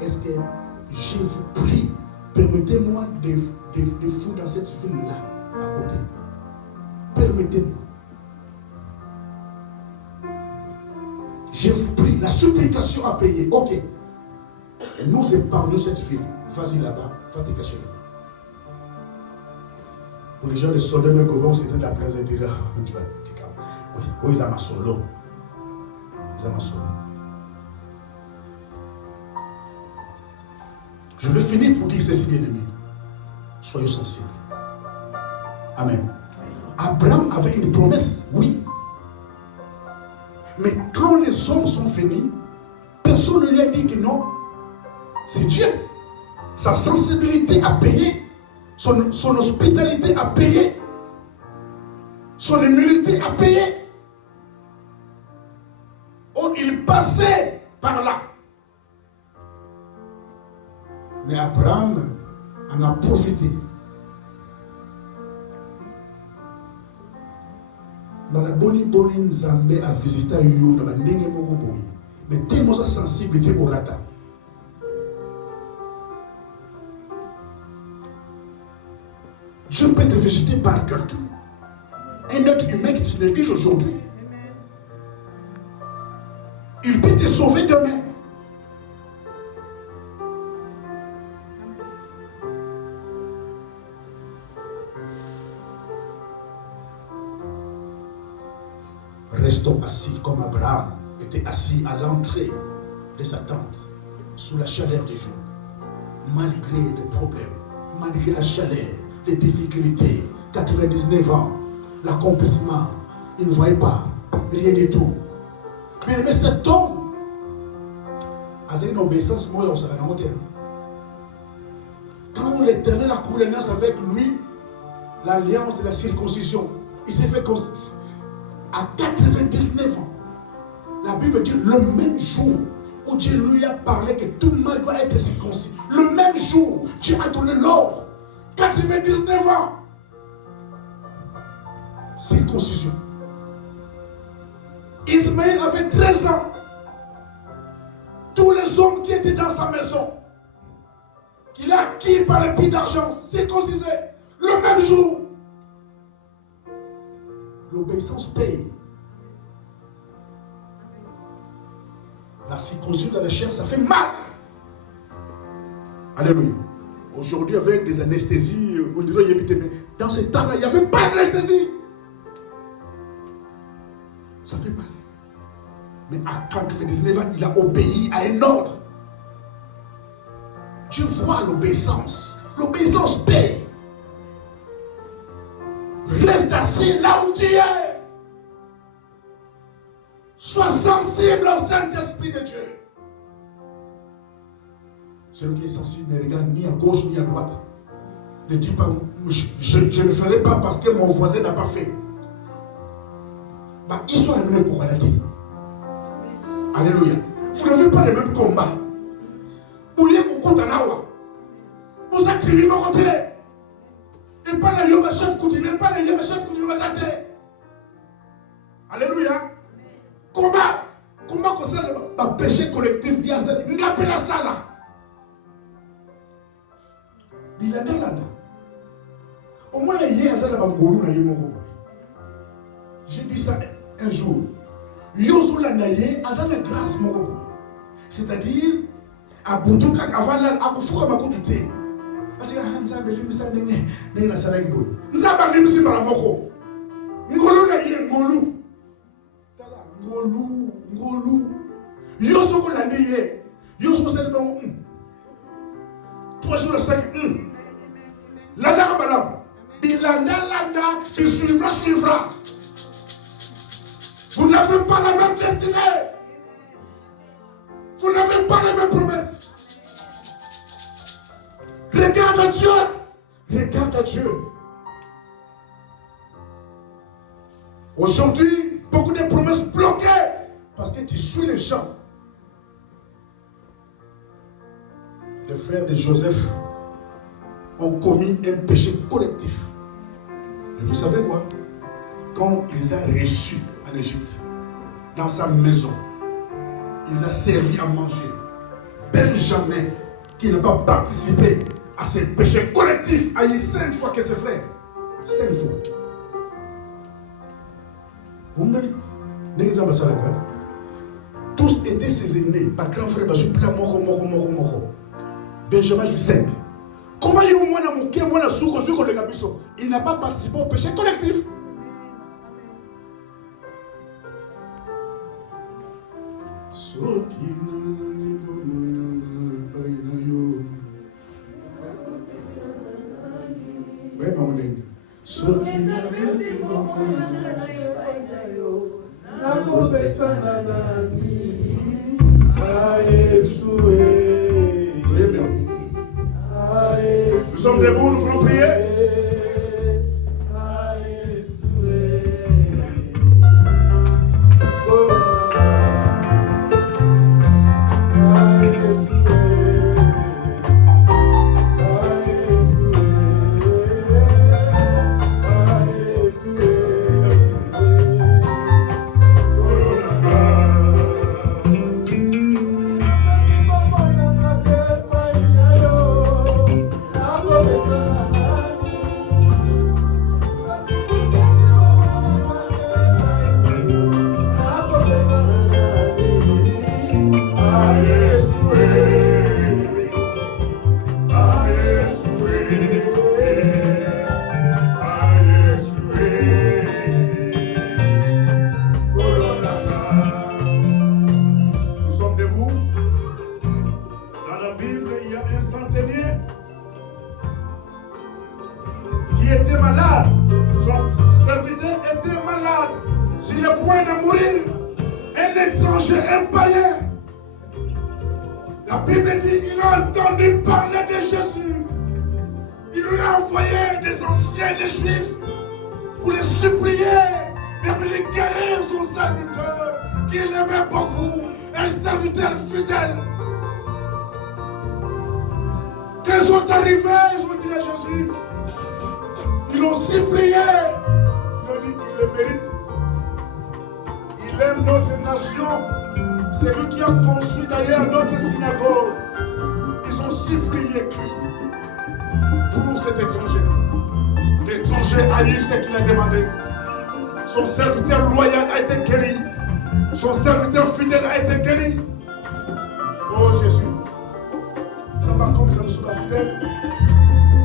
Est-ce que je vous prie, permettez-moi de fouiller dans cette ville-là, à côté. Permettez-moi. Je vous prie, la supplication à payer. Ok. Et nous épargnons cette ville. Vas-y là-bas, va te cacher là-bas. Pour les gens de Sodome et Gomorrhe, c'était de la place d'intérieur. Oui, ils ont ma solo. Ils ont ma solo. Je vais finir pour dire ceci, bien-aimé. Soyez sensibles. Amen. Abraham avait une promesse, oui. Mais quand les hommes sont venus, personne ne lui a dit que non. C'est Dieu. Sa sensibilité a payé. Son hospitalité a payé. Son humilité a payé. Oh, il passait par là. Mais Abraham en a profité. Boni Nzambe a visité yo na ndenge moko boye. Mais tellement sa sensibilité au rata. Dieu peut te visiter par quelqu'un. Un être humain qui te néglige aujourd'hui. Il peut te sauver demain. Restons assis comme Abraham était assis à l'entrée de sa tente, sous la chaleur du jour. Malgré les problèmes, malgré la chaleur, les difficultés, 99 ans, l'accomplissement, il ne voyait pas, rien du tout. Mais cet homme a une obéissance, moi, on s'en a. Quand l'Éternel a coupé l'alliance avec lui, l'alliance de la circoncision, il s'est fait à 99 ans. La Bible dit le même jour où Dieu lui a parlé que tout le monde doit être circoncis. Le même jour, Dieu a donné l'ordre. 99 ans. Circoncision. Ismaël avait 13 ans. Tous les hommes qui étaient dans sa maison, qu'il a acquis par les prix d'argent, circoncisés. Le même jour. L'obéissance paye. La circoncision dans la chair, ça fait mal. Alléluia. Aujourd'hui, avec des anesthésies, on dirait mais dans ces temps-là, il n'y avait pas d'anesthésie. Ça fait mal. Mais à 99 ans, il a obéi à un ordre. Dieu voit l'obéissance. L'obéissance paye. Reste assis là où tu es. Sois sensible au Saint-Esprit de Dieu. Celui qui est sensible ne regarde ni à gauche ni à droite. Ne dis pas, je ne ferai pas parce que mon voisin n'a pas fait. Histoire de mener pour relater. Alléluia. Vous n'avez pas le même combat. Vous avez beaucoup d'anawa. Vous avez crié mon côté. Et pas la yoma chef coutumier, pas la yoma chef coutumier, alléluia. Combat concerne le péché collectif. Il y a ça. Il y a pas ça là. Il a là. Au moins, il y a ça là. J'ai dit ça un jour. Yozo la naye, azana grâce moko. C'est-à-dire, Abudu kaka avala akufuka makutu te. Ati hanza belimisa nenge na salaki bo. Nzaba limisi baramoko. Ngolu na ye ngolu. Tala ngolu. Yoso ko la niye. Yoso ko sele bango. 3 jours de 5. Landa kabalam. Landa, il suivra. Vous n'avez pas la même destinée. Vous n'avez pas les mêmes promesses. Regarde Dieu. Aujourd'hui, beaucoup de promesses bloquées parce que tu suis les gens. Les frères de Joseph ont commis un péché collectif. Et vous savez quoi? Quand ils ont reçu en Égypte, dans sa maison, ils ont servi à manger. Benjamin, qui n'a pas participé à ce péché collectif, a eu 5 fois que ses frères. 5 fois. Vous me dites, tous étaient ses aînés. Par grand frère, moko. Benjamin, je 5. Comment il n'a pas participé au péché collectif. Nous sommes debout, nous voulons prier. Son serviteur loyal a été guéri. Son serviteur fidèle a été guéri. Oh Jésus. Ça va comme ça, monsieur la fidèle.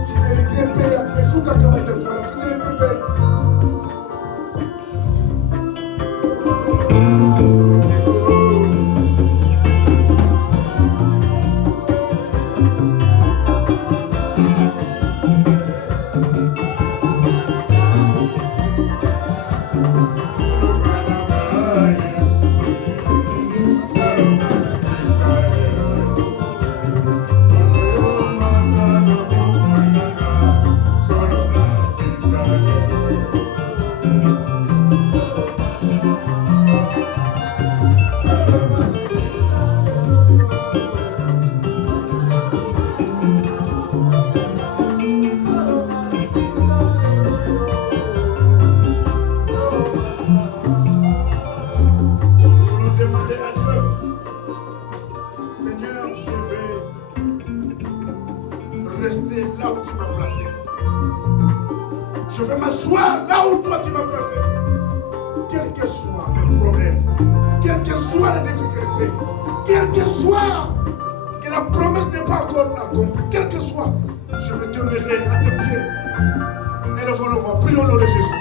Fidélité paye. Mais faut ta cabane de quoi? La fidélité paye. Et la promesse n'est pas encore accomplie. Quel que soit, je me demeurerai à tes pieds. Et nous allons voir. Prions le nom de Jésus.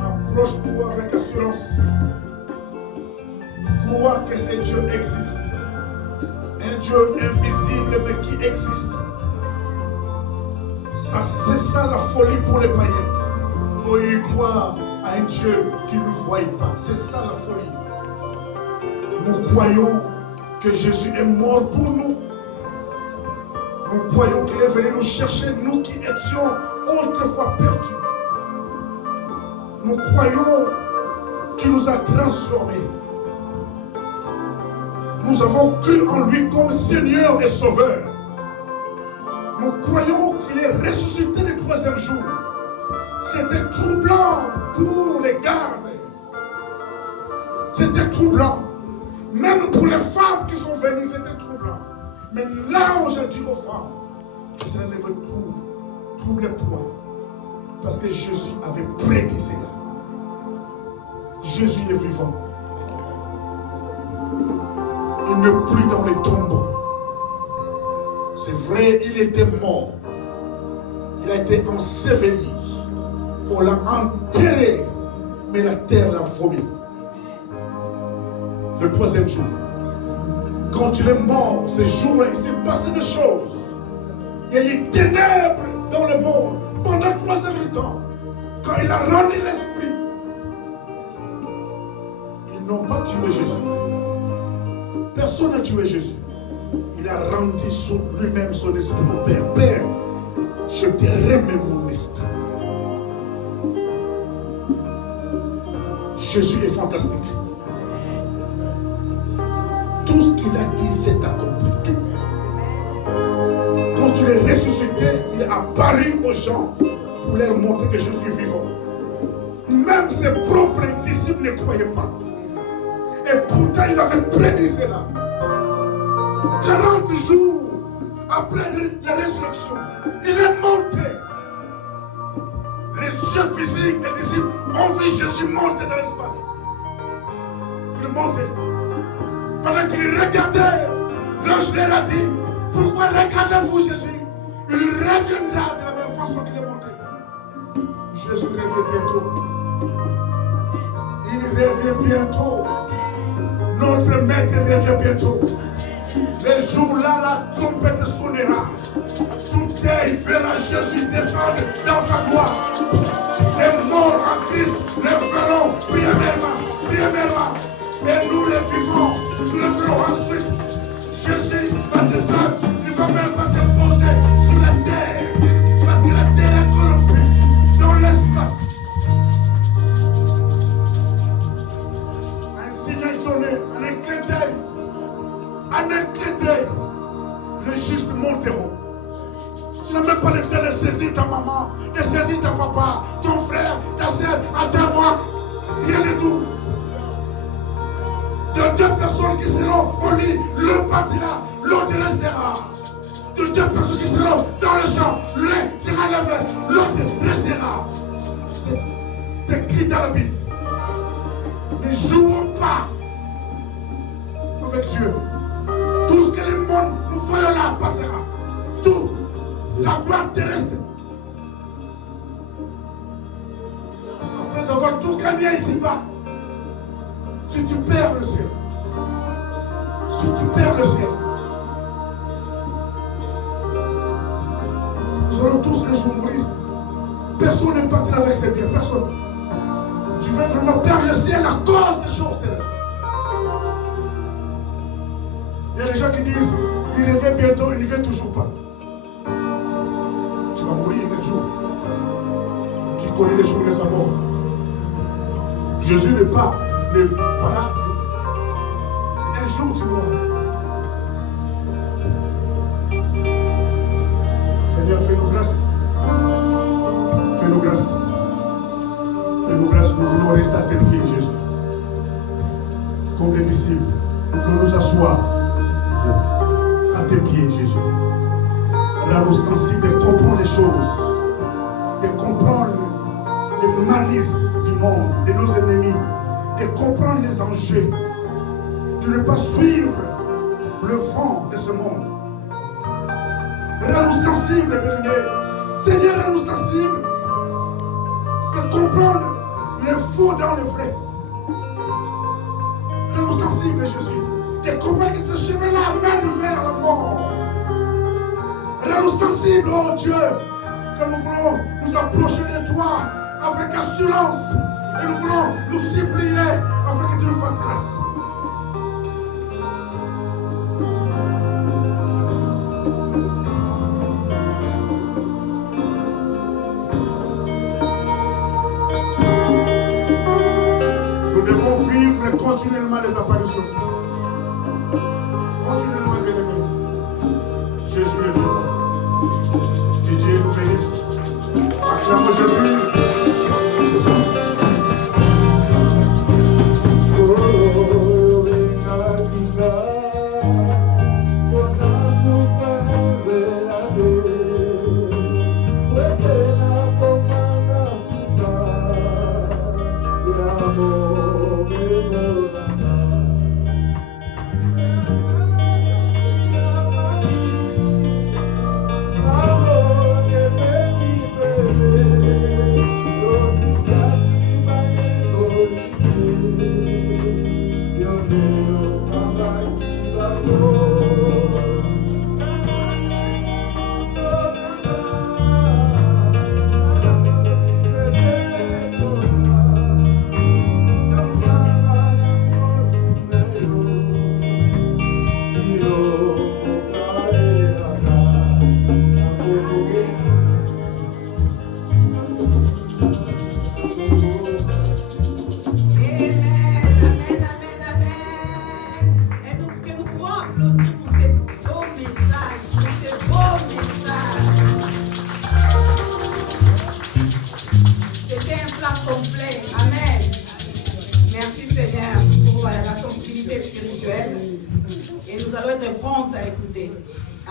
Approche-toi avec assurance. Crois que ce Dieu existe. Un Dieu invisible mais qui existe. Ça, c'est ça la folie pour les païens. Oh, ils croient à un Dieu qui ne nous voit pas. C'est ça la folie. Nous croyons que Jésus est mort pour nous. Nous croyons qu'il est venu nous chercher, nous qui étions autrefois perdus. Nous croyons qu'il nous a transformés. Nous avons cru en lui comme Seigneur et Sauveur. Nous croyons qu'il est ressuscité le troisième jour. C'était troublant pour les gardes. C'était troublant. Même pour les femmes qui sont venues, c'était troublant. Mais là où j'ai dit aux femmes que cela ne vous trouble point. Parce que Jésus avait prédit cela. Jésus est vivant. Il n'est plus dans les tombeaux. C'est vrai, il était mort. Il a été enseveli. On l'a enterré. Mais la terre l'a vomi. Le troisième jour. Quand il est mort, ce jour-là, il s'est passé des choses. Il y a eu ténèbres dans le monde pendant 3 heures de temps. Quand il a rendu l'esprit, ils n'ont pas tué Jésus. Personne n'a tué Jésus. Il a rendu lui-même son esprit au Père. Père, je te remets mon esprit. Jésus est fantastique. Tout ce qu'il a dit s'est accompli. Tout. Quand il est ressuscité, il est apparu aux gens pour leur montrer que je suis vivant. Même ses propres disciples ne croyaient pas. Et pourtant, il avait prédit cela. 40 jours après la résurrection, il est monté. Les yeux physiques des disciples ont vu Jésus monter dans l'espace. Il est monté. Pendant qu'il regardait, l'ange leur a dit, pourquoi regardez-vous Jésus? Il reviendra de la Jésus revient bientôt. Il revient bientôt. Notre maître revient bientôt. Le jour-là, la trompette sonnera. Tout œil verra Jésus descendre dans sa gloire. Les morts en Christ les verront premièrement. Et nous les vivants, nous les verrons ensuite. Jésus va descendre, il ne va même pas se poser sur la terre. Parce que la terre est corrompue dans l'espace. Un signal donné, un clin d'œil, les justes monteront. Tu n'as même pas le temps de saisir ta maman, de saisir ta papa, ton frère, ta soeur, attends-moi, rien du tout. De deux personnes qui seront au lit, l'un partira, l'autre restera. De deux personnes qui seront dans le champ, l'un sera levé, l'autre restera. C'est écrit dans la Bible. Ne jouons pas avec Dieu. Tout ce que le monde nous voyons là passera. Tout. La gloire terrestre. Après avoir tout gagné ici-bas, si tu perds le ciel, nous allons tous un jour mourir. Personne ne partira avec ses biens, personne. Tu vas vraiment perdre le ciel à cause des choses terrestres. Il y a des gens qui disent, il revient bientôt, il ne vient toujours pas. Tu vas mourir un jour. Qui connaît les jours de sa mort? Jésus n'est pas, voilà, un jour tu mourras. Seigneur, fais-nous grâce. Fais-nous grâce. Fais-nous grâce, nous voulons rester à tes pieds, Jésus. Comme des disciples, nous voulons nous asseoir à tes pieds, Jésus. Rends-nous sensibles de comprendre les choses, de comprendre les malices du monde, de nos ennemis, de comprendre les enjeux, de ne pas suivre le vent de ce monde. Rends-nous sensibles, bien-aimés. Seigneur, rends-nous sensibles de comprendre le faux dans le vrai. Rends-nous sensibles, Jésus, de comprendre que ce chemin-là mène vers la mort. Rends-nous sensibles, oh Dieu, que nous voulons nous approcher de toi avec assurance. Et nous voulons nous supplier afin que tu nous fasses grâce. Nous devons vivre continuellement les apparitions. Continuellement, bien-aimés. Jésus est vivant. Que Dieu nous bénisse. Acclamons Jésus.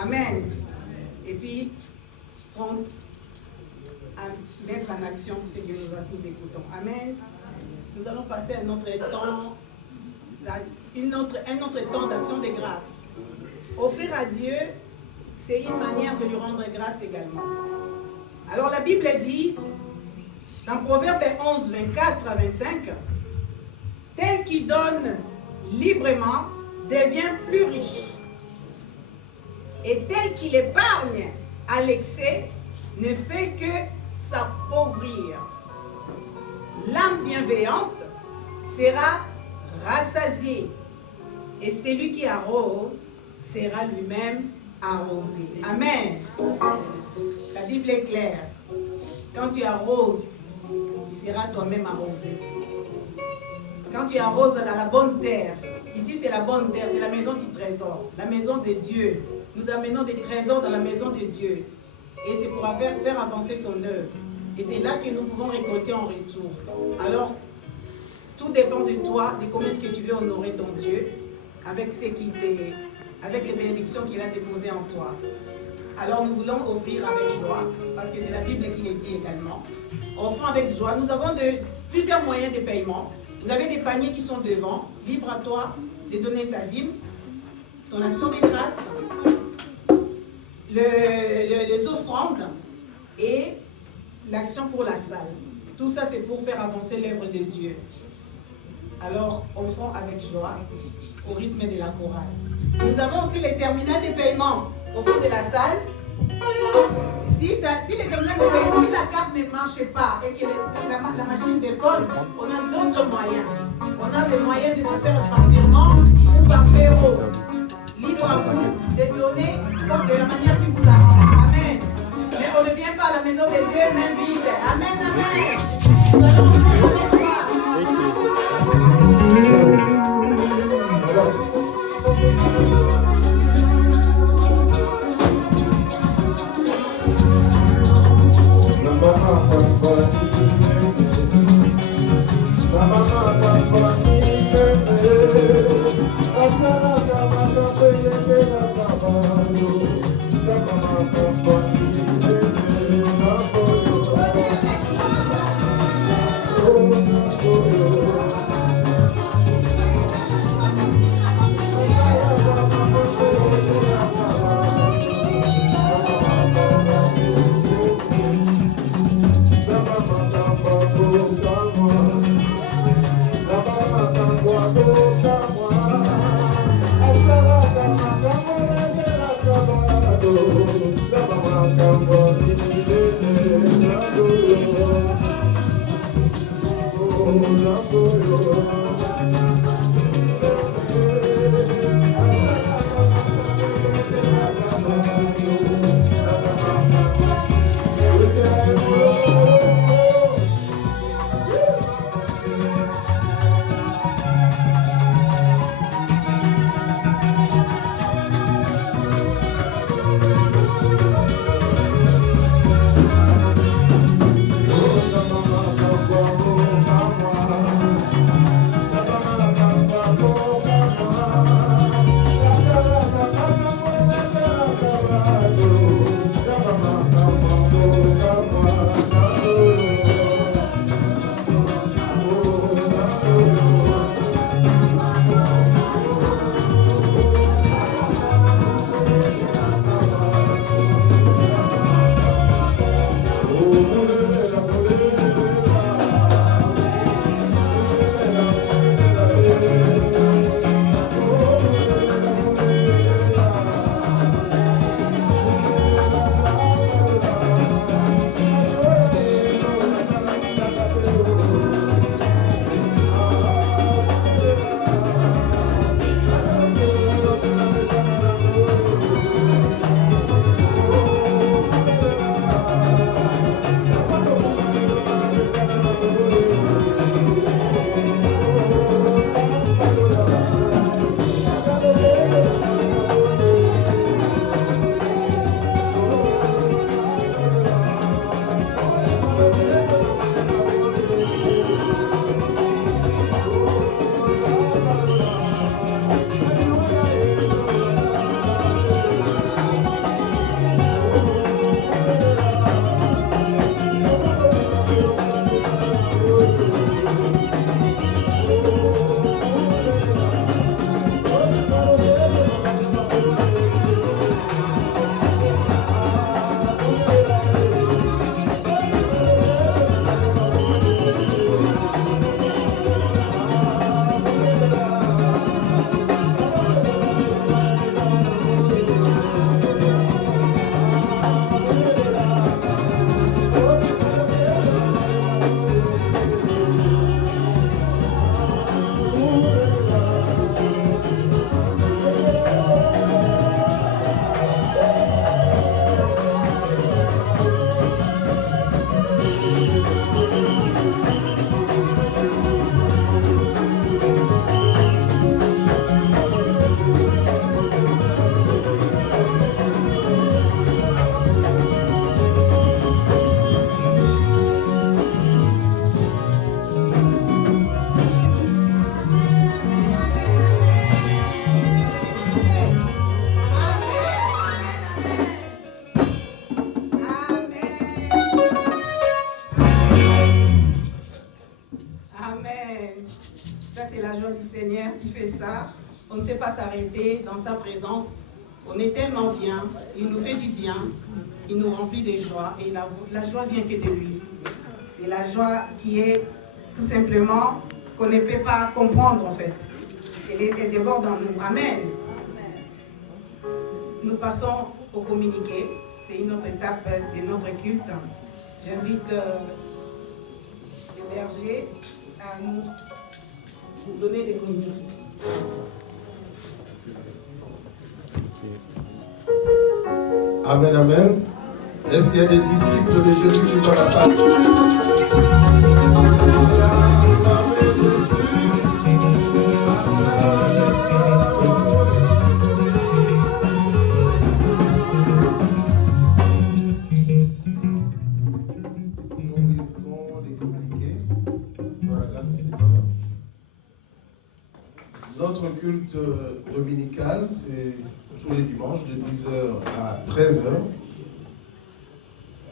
Amen. Et puis, prompt à mettre en action ce que nous écoutons. Amen. Nous allons passer un autre temps d'action de grâce. Offrir à Dieu, c'est une manière de lui rendre grâce également. Alors la Bible dit, Dans Proverbe 11, 24 à 25, tel qui donne librement devient plus riche. Et tel qui l'épargne à l'excès ne fait que s'appauvrir. L'âme bienveillante sera rassasiée et celui qui arrose sera lui-même arrosé. Amen. La Bible est claire. Quand tu arroses, tu seras toi-même arrosé. Quand tu arroses dans la bonne terre, ici c'est la bonne terre, c'est la maison du trésor, la maison de Dieu. Nous amenons des trésors dans la maison de Dieu. Et c'est pour faire avancer son œuvre. Et c'est là que nous pouvons récolter en retour. Alors, tout dépend de toi, de comment est-ce que tu veux honorer ton Dieu avec les bénédictions qu'il a déposées en toi. Alors nous voulons offrir avec joie, parce que c'est la Bible qui le dit également. Offrons avec joie. Nous avons plusieurs moyens de paiement. Vous avez des paniers qui sont devant. Libre à toi de donner ta dîme, ton action de grâce, les offrandes et l'action pour la salle. Tout ça, c'est pour faire avancer l'œuvre de Dieu. Alors, offrons avec joie au rythme de la chorale. Nous avons aussi les terminaux de paiement au fond de la salle. Si les terminaux de paiement, si la carte ne marche pas et que la machine décolle, on a d'autres moyens. On a des moyens de faire par virement ou par PayPal. Libre à vous de donner comme de la manière qui vous arrange. Amen. Mais on ne vient pas à la maison de Dieu main vide. Amen, amen. Nous allons reprendre avec toi. Amen. Ça, c'est la joie du Seigneur qui fait ça. On ne sait pas s'arrêter dans sa présence. On est tellement bien. Il nous fait du bien. Il nous remplit de joie. Et la joie vient que de lui. C'est la joie qui est tout simplement qu'on ne peut pas comprendre en fait. Elle déborde en nous. Amen. Nous passons au communiqué. C'est une autre étape de notre culte. J'invite les bergers à nous donner des communiqués. Amen, amen. Est-ce qu'il y a des disciples de Jésus qui sont dans la salle? Notre culte dominical, c'est tous les dimanches de 10h à 13h.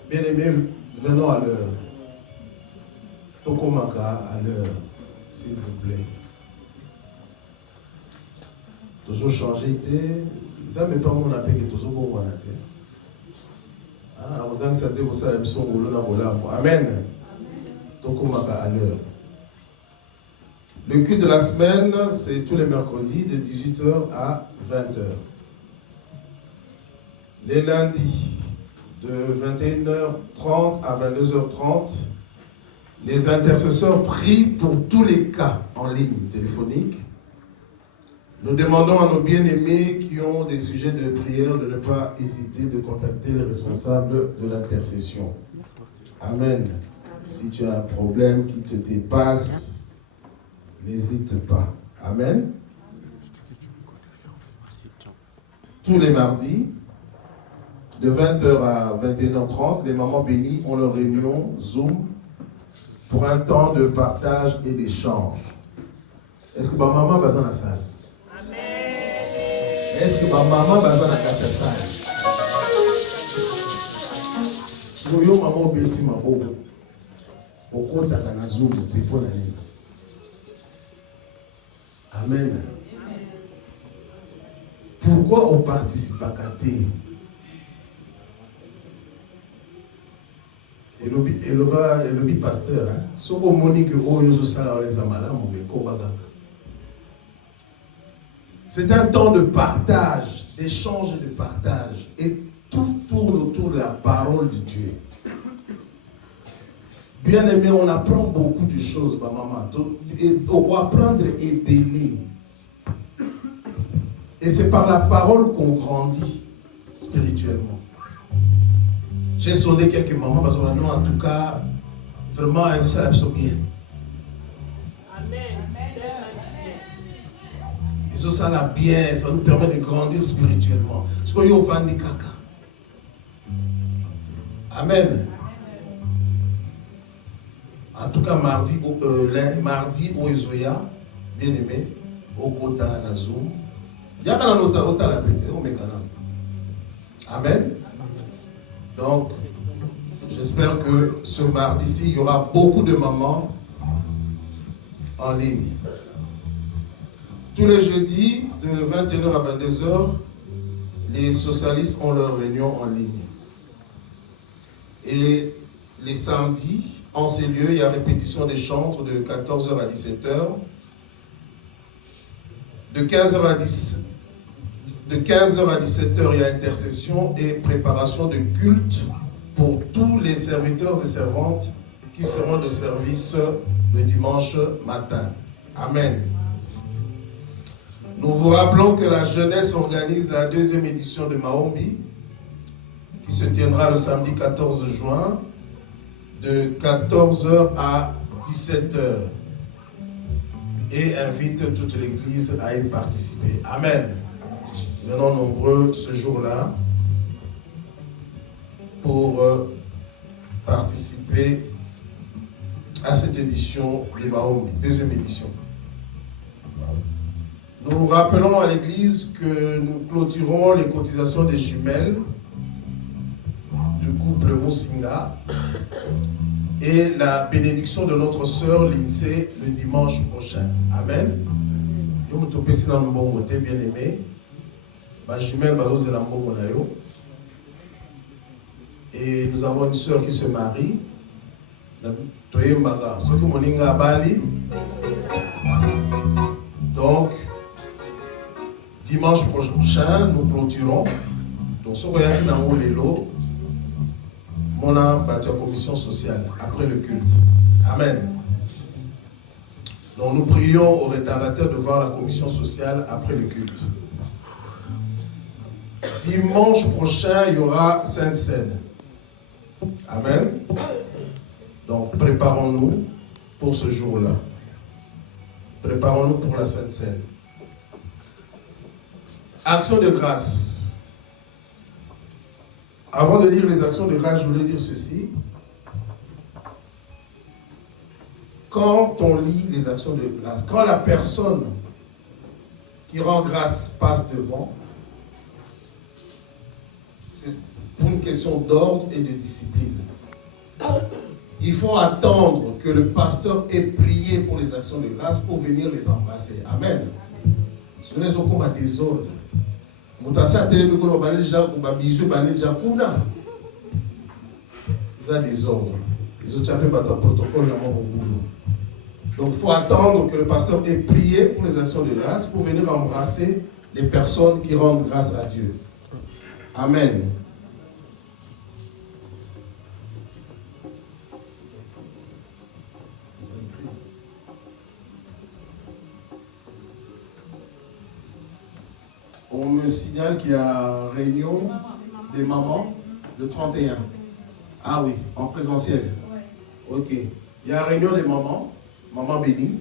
Bien-aimés, venons à l'heure. Tokomaka à l'heure, s'il vous plaît. Toujours changer, ça ne met pas mon appel que toujours bon. Vous avez ça, vous savez, Amen. Tokomaka à l'heure. Le culte de la semaine, c'est tous les mercredis de 18h à 20h. Les lundis, de 21h30 à 22h30, les intercesseurs prient pour tous les cas en ligne téléphonique. Nous demandons à nos bien-aimés qui ont des sujets de prière de ne pas hésiter de contacter les responsables de l'intercession. Amen. Si tu as un problème qui te dépasse, n'hésite pas. Amen. Tous les mardis, de 20h à 21h30, les mamans bénies ont leur réunion Zoom pour un temps de partage et d'échange. Est-ce que ma maman va dans la salle? Amen. Est-ce que ma maman va dans la salle? Nous avons maman bénie ma bobo. Au compte de la Zoom, c'est pour l'année. Amen. Pourquoi on participe à Katé? Et le pasteur, ce qu'on monique c'est un temps de partage, d'échange et de partage. Et tout tourne autour de la parole de Dieu. Bien aimé, on apprend beaucoup de choses, ma maman. On doit apprendre et bénir. Et c'est par la parole qu'on grandit spirituellement. J'ai sonné quelques mamans parce que non, en tout cas, vraiment, elles savent bien. Amen. Et ça là bien, ça nous permet de grandir spirituellement. Soyez au fan de caca. Amen. En tout cas, mardi au Ezoya, bien aimé, au Kota Nazoum. Il y a un autre à la pété, au Mécanan. Amen. Donc, j'espère que ce mardi-ci, il y aura beaucoup de mamans en ligne. Tous les jeudis, de 21h à 22h, les socialistes ont leur réunion en ligne. Et les samedis, en ces lieux, il y a répétition des chantres de 14h à 17h. De 15h à 17h, il y a intercession et préparation de culte pour tous les serviteurs et servantes qui seront de service le dimanche matin. Amen. Nous vous rappelons que la jeunesse organise la 2e édition de Maombi qui se tiendra le samedi 14 juin de 14h à 17h et invite toute l'église à y participer. Amen. Venons nombreux ce jour-là pour participer à cette édition de Maombi, 2e édition. Nous rappelons à l'église que nous clôturons les cotisations des jumelles du couple Moussinga et la bénédiction de notre sœur Lindsay le dimanche prochain. Amen. Yo mutopesi na mbongo te bien aimé. Ba jumelle bazoze la mbongo na yo. Et nous avons une sœur qui se marie. Toyembaga, ce que moninga bali. Donc dimanche prochain nous clôturons. Donc ce qu'on y a dans le lot, on a battu la commission sociale après le culte. Amen. Donc nous prions au retardateur de voir la commission sociale après le culte. Dimanche prochain, il y aura Sainte Seine. Amen. Donc préparons-nous pour ce jour-là. Préparons-nous pour la Sainte Seine. Action de grâce. Avant de lire les actions de grâce, je voulais dire ceci. Quand on lit les actions de grâce, quand la personne qui rend grâce passe devant, c'est pour une question d'ordre et de discipline. Il faut attendre que le pasteur ait prié pour les actions de grâce pour venir les embrasser. Amen. Ce n'est aucun désordre. Ça des ordres. Les autres appellent par protocole. Donc il faut attendre que le pasteur ait prié pour les actions de grâce pour venir embrasser les personnes qui rendent grâce à Dieu. Amen. On me signale qu'il y a réunion des mamans le 31. Ah oui, en présentiel. Ok. Il y a réunion des mamans, maman bénie,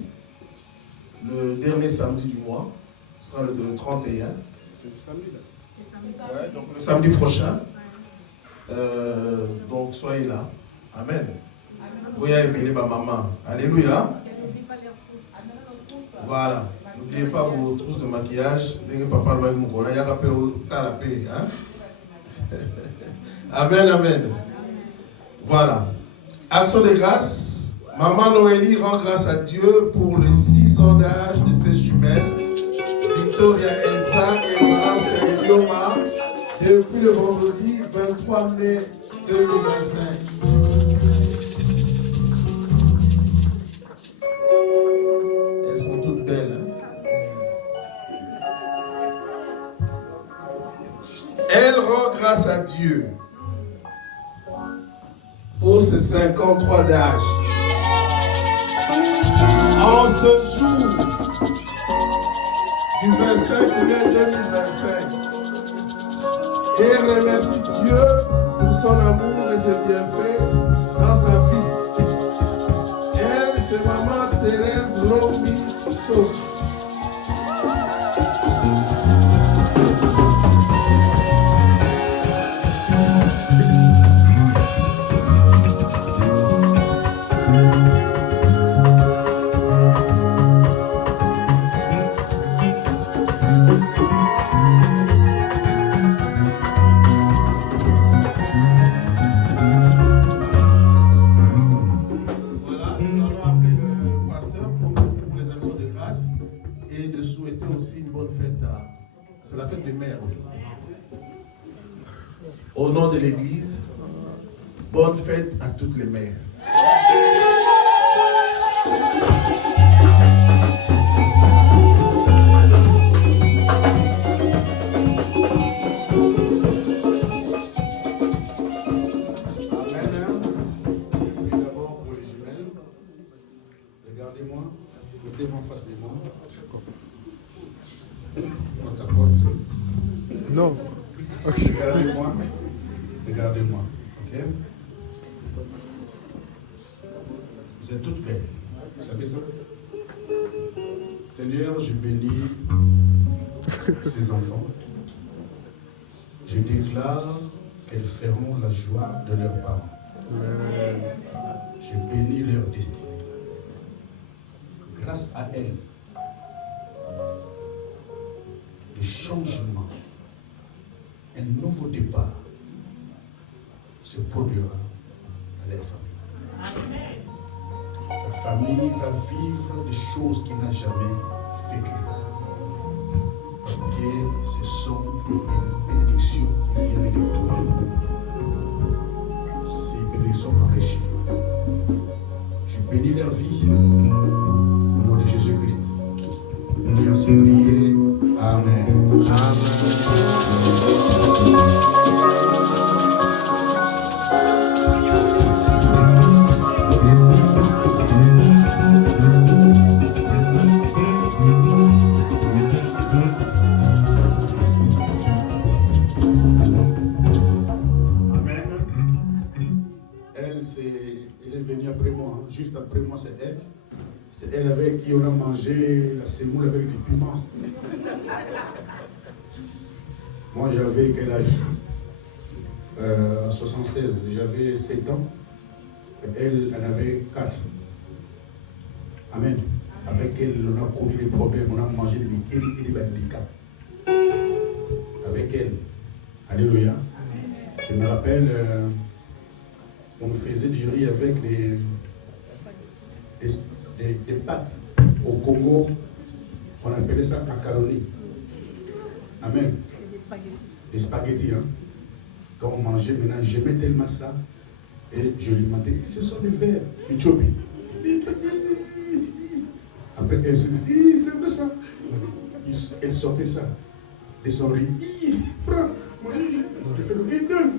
le dernier samedi du mois. Ce sera le 31. C'est le samedi là. C'est samedi. Ouais, donc le samedi prochain. Donc soyez là. Amen. Vous aimer ma maman. Alléluia. Voilà. N'oubliez pas vos trousses de maquillage. Amen, amen. Voilà. Action de grâce. Maman Noélie rend grâce à Dieu pour les 6 ans d'âge de ses jumelles, Victoria Elsa et Valence Elioma, depuis le vendredi 23 mai 2025. Elles sont toutes belles. Hein? Elle rend grâce à Dieu pour ses 53 d'âge. En ce jour du 25 mai 2025, et remercie Dieu pour son amour et ses bienfaits dans sa vie. Elle, c'est maman Thérèse Rombi Sochi. C'est la fête des mères. Au nom de l'Église, bonne fête à toutes les mères. Amen. Et d'abord pour les jumelles, regardez-moi, mettez-vous en face de moi. Non. Okay. Regardez-moi. Regardez-moi. Ok? Vous êtes toutes belles. Vous savez ça? Seigneur, je bénis ces enfants. Je déclare qu'elles feront la joie de leurs parents. Amen. Je bénis leur destinée. Grâce à elles, le changement, un nouveau départ se produira dans leur famille. famille va vivre des choses qu'il n'a jamais vécues. Parce que ce sont des bénédictions qui viennent de toi. Ces bénédictions enrichies. Je bénis leur vie au nom de Jésus-Christ. J'ai ainsi prié. Amen. Elle est venue après moi, juste après moi, c'est elle. C'est elle avec qui on a mangé la semoule avec du piment. Moi, j'avais quel âge 76, j'avais 7 ans. Et elle en avait 4. Amen. Avec elle, on a connu les problèmes, on a mangé du kéli et du bandika. Avec elle. Alléluia. Je me rappelle, on faisait du riz avec des pâtes. Au Congo, on appelait ça macaroni. Amen. Des spaghettis. Hein. Quand on mangeait, maintenant, j'aimais tellement ça. Et je lui demandais, ce sont des verres, des chopi. Après, elle se dit, c'est vrai ça. Elle sortait ça de son riz. Frère, mon riz, je fais le riz, donne.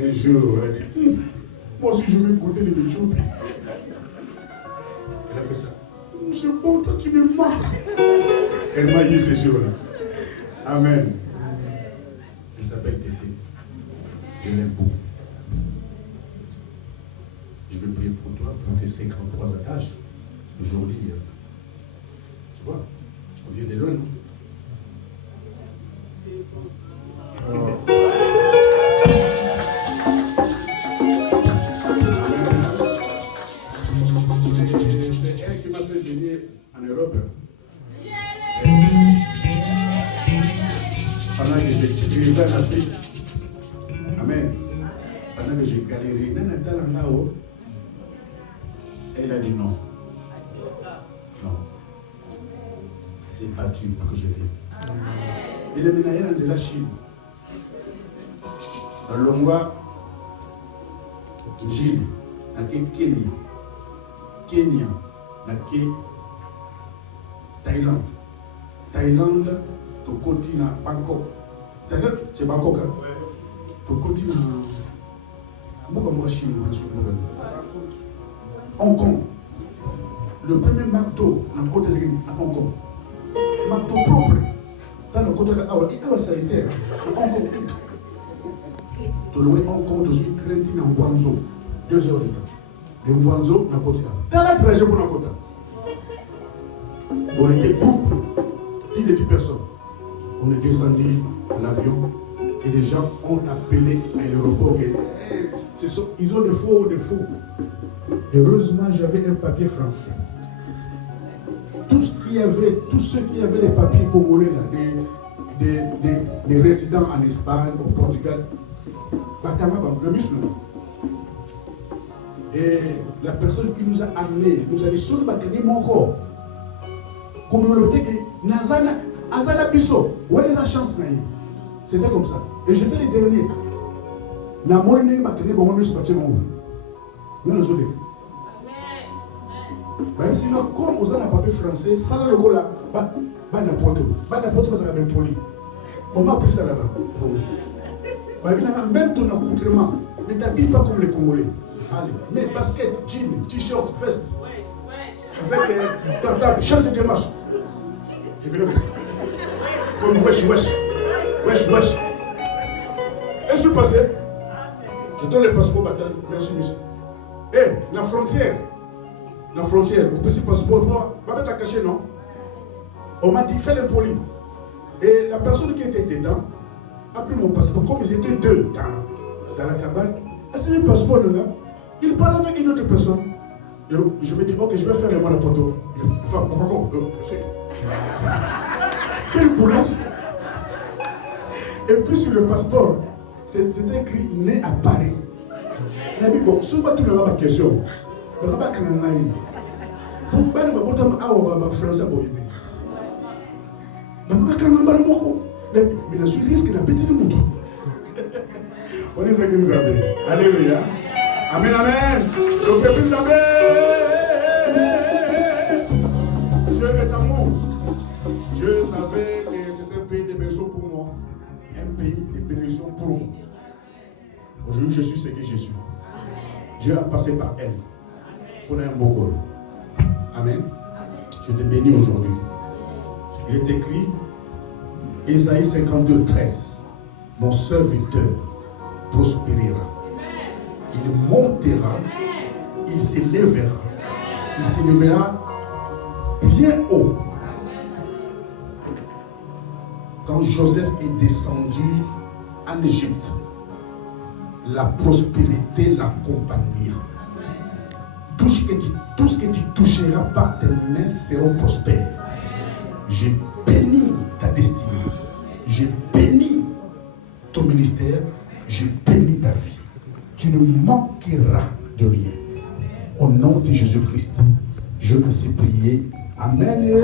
Un jour, elle a dit, moi aussi je vais goûter les chopi. Elle a fait ça. C'est bon, toi tu me marques. Elle m'a dit ces jours-là. Amen. Elle s'appelle Tété. Je l'aime beaucoup. Je vais prier pour toi, pour tes 53 ans d'âge. Aujourd'hui, tu vois, on vient de loin, non? C'est elle qui m'a fait venir en Europe. Pendant que j'écrivais en Afrique. Amen. Pendant que j'ai galéré, elle a dit non. Non. Elle s'est battue pour que je vienne. Il est venu dans la Chine. Dans l'Ongwa, Jili, dans Kenya. Kenya, dans Thaïlande. Thaïlande, au continent Bangkok. Thaïlande, c'est Bangkok. Hein? Au continent. Chine, Hong Kong. Le premier McDo dans le côté de Hong Kong. McDo propre. Dans le côté de il y a un sanitaire. Hong Kong. Dans le Hong Kong, je suis craintif en Guangzhou. 2 heures de temps. De Guangzhou, dans le côté. Dans la trajet pour le côté. On était groupe. Il n'y a plus personne. On est descendu de l'avion. Et les gens ont appelé à l'aéroport. Ils ont des faux. Heureusement, j'avais un papier français. Tous ceux qui avaient des papiers congolais, là, des résidents en Espagne, au Portugal, le muscle. Et la personne qui nous a amenés nous a dit, sur le bâtiment, mon corps, communauté que Nazana Bisso, où est la chance? C'était comme ça. Et j'étais le dernier. Na morne batene bon nous battre mon. Nous nous sommes. Même si nous comme aux ana papier français, ça le cola, ba na poto parce que même poli. On m'a pris ça là-bas. Bah même ton accoutrement, ne t'habille pas comme les Congolais. Allez, mais basket, jean, t-shirt, veste. Avec cartable, change de démarche. Je vais le comme wesh. Est-ce que passé? Je donne le passeport bataille. Merci, monsieur. La frontière, vous pouvez passeport, pas mettre à cacher, non? On m'a dit, fais le poli. Et la personne qui était dedans a pris mon passeport. Comme ils étaient 2 dans la cabane, c'est le passeport, là. Il parle avec une autre personne. Je me dis, ok, je vais faire le mois de photo. Quel courage! Et puis sur le passeport, c'était écrit né à Paris. Mais bon, si tu as une question, tu n'as pas de pourquoi nous ne pouvons pas français pour aider? Mais je risque de petit mouton. On est ce que nous avons. Alléluia. Amen, amen. Le peuple nous avait. Dieu est amour. Dieu savait que c'était un pays de bénédiction pour moi. Un pays de bénédiction pour moi. Aujourd'hui, je suis ce que je suis. Dieu a passé par elle. On a un beau col. Amen. Je te bénis aujourd'hui. Il est écrit, Ésaïe 52, 13. Mon serviteur prospérera. Il montera. Il s'élèvera. Il s'élèvera bien haut. Quand Joseph est descendu en Égypte, la prospérité l'accompagna. Tout ce que tu toucheras par tes mains seront prospères. J'ai béni ta destinée. J'ai béni ton ministère. J'ai béni ta vie. Tu ne manqueras de rien. Au nom de Jésus-Christ, je me suis prié. Amen.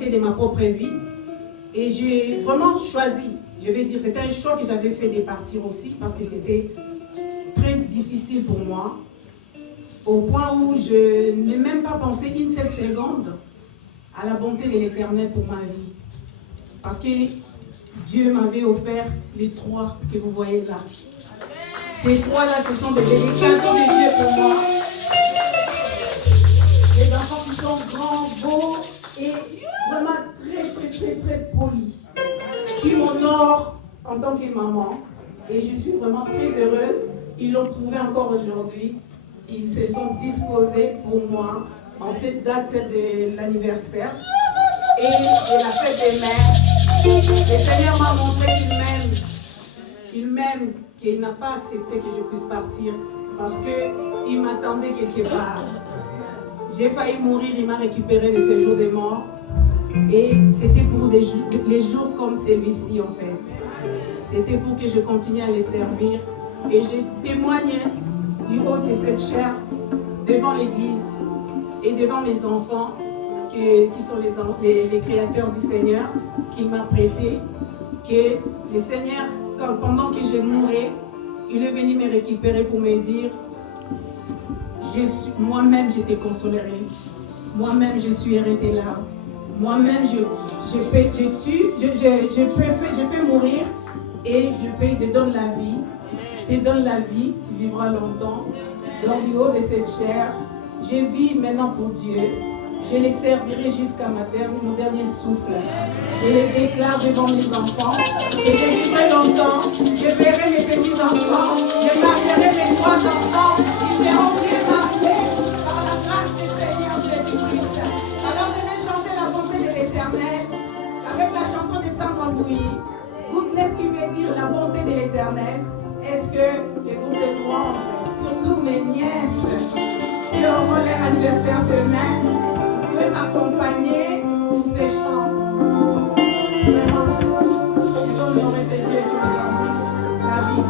De ma propre vie, et j'ai vraiment choisi, je vais dire, c'était un choix que j'avais fait de partir aussi parce que c'était très difficile pour moi, au point où je n'ai même pas pensé une seule seconde à la bonté de l'Éternel pour ma vie. Parce que Dieu m'avait offert les 3 que vous voyez là. Ces 3-là, ce sont des cadeaux de Dieu pour moi. Les enfants qui sont grands, beaux et vraiment très polis. Qui m'honorent en tant que maman. Et je suis vraiment très heureuse. Ils l'ont prouvé encore aujourd'hui. Ils se sont disposés pour moi en cette date de l'anniversaire et de la fête des mères. Le Seigneur m'a montré qu'il m'aime, qu'il n'a pas accepté que je puisse partir parce qu'il m'attendait quelque part. J'ai failli mourir, il m'a récupéré de ce jour de mort. Et c'était pour les jours comme celui-ci en fait. C'était pour que je continue à les servir. Et je témoigne du haut de cette chair devant l'Église et devant mes enfants qui sont les créateurs du Seigneur qu'il m'a prêté, que le Seigneur, pendant que je mourais, il est venu me récupérer pour me dire moi-même je te consolerai, moi-même je suis arrêté là, moi-même je fais mourir et je donne la vie. Je te donne la vie, tu vivras longtemps. Dans du haut de cette chair, je vis maintenant pour Dieu. Je les servirai jusqu'à mon dernier souffle. Je les déclare devant mes enfants. Et je vivrai longtemps. Je verrai mes petits-enfants. Je marierai mes 3 enfants. Ils seront bien mariés par la grâce du Seigneur Jésus-Christ. Alors je vais chanter la bonté de l'Éternel avec la chanson des Sans-Bambouilles. Goodness qui veut dire la bonté de l'Éternel. Est-ce que les groupes de louanges, surtout mes nièces, qui auront leur anniversaire demain, vous pouvez m'accompagner pour ces chants? Vraiment, ils ont honoré des dieux qui m'ont rendu la vie.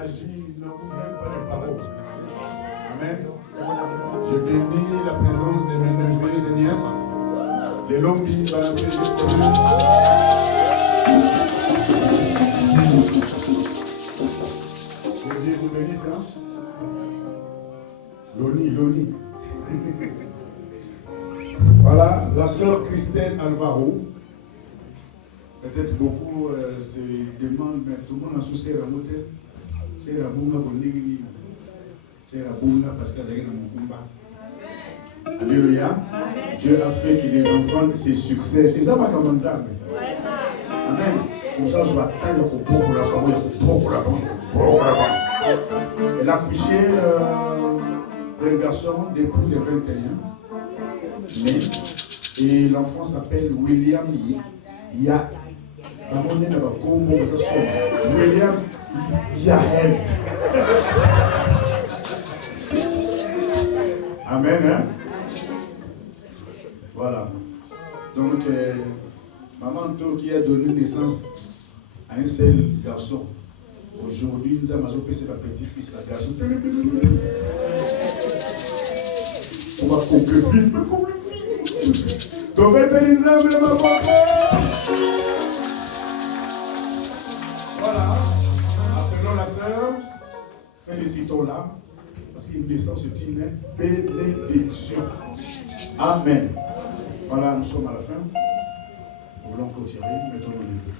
agit, non même pas les paroles. Amen. Je bénis la présence de mes neveux et nièces. Les longues qui balancer jusqu'au bout. Dieu vous bénisse, hein? Loni. Voilà, la sœur Christelle Alvaro. Peut-être beaucoup se demandent, mais tout le monde a sous ses ramotes. C'est la bounga parce qu'elle est dans mon combat. Alléluia. Dieu a fait que les enfants se succèdent. Et ça va comme ça. Amen. Comme ça, je vais tailler au pour la Elle a couché d'un garçon depuis les 21 mai. Et l'enfant s'appelle William William Yael. Amen. Hein? Voilà. Donc, maman To qui a donné naissance à un seul garçon. Aujourd'hui, nous avons c'est ma petit-fils, la garçon. On va couper le fils. Donc, Elisa, mais maman. Voilà. Appelons la sœur. Félicitons-la. Parce qu'une naissance est une bénédiction. Amen. Voilà, nous sommes à la fin. Nous voulons clôturer. Mettons-nous les deux.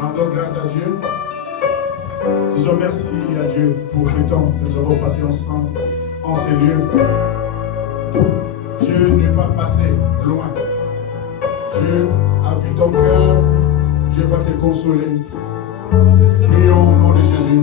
Rendons grâce à Dieu. Disons merci à Dieu pour ce temps que nous avons passé ensemble en ces lieux. Dieu n'est pas passé loin. Dieu a vu ton cœur. Dieu va te consoler. Prions au nom de Jésus.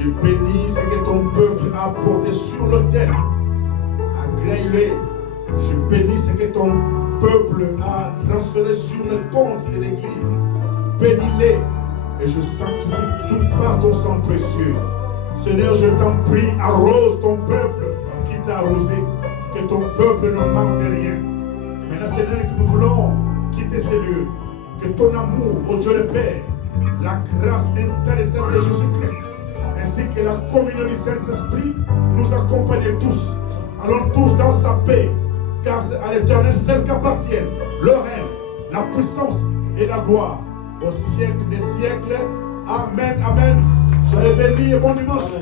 Je bénis ce que ton peuple a apporté sur l'autel. Agrée-les. Je bénis ce que ton peuple a transféré sur le compte de l'église. Bénis-les. Et je sanctifie tout par ton sang précieux. Seigneur, je t'en prie, arrose ton peuple qui t'a arrosé. Que ton peuple ne manque de rien. Maintenant, Seigneur, que nous voulons quitter ces lieux. Que ton amour, ô Dieu le Père, la grâce intéressante de Jésus-Christ, ainsi que la communion du Saint-Esprit nous accompagnent tous. Allons tous dans sa paix, car c'est à l'Éternel seul qu'appartiennent le règne, la puissance et la gloire au siècle des siècles. Amen, amen. Soyez bénis et bon dimanche.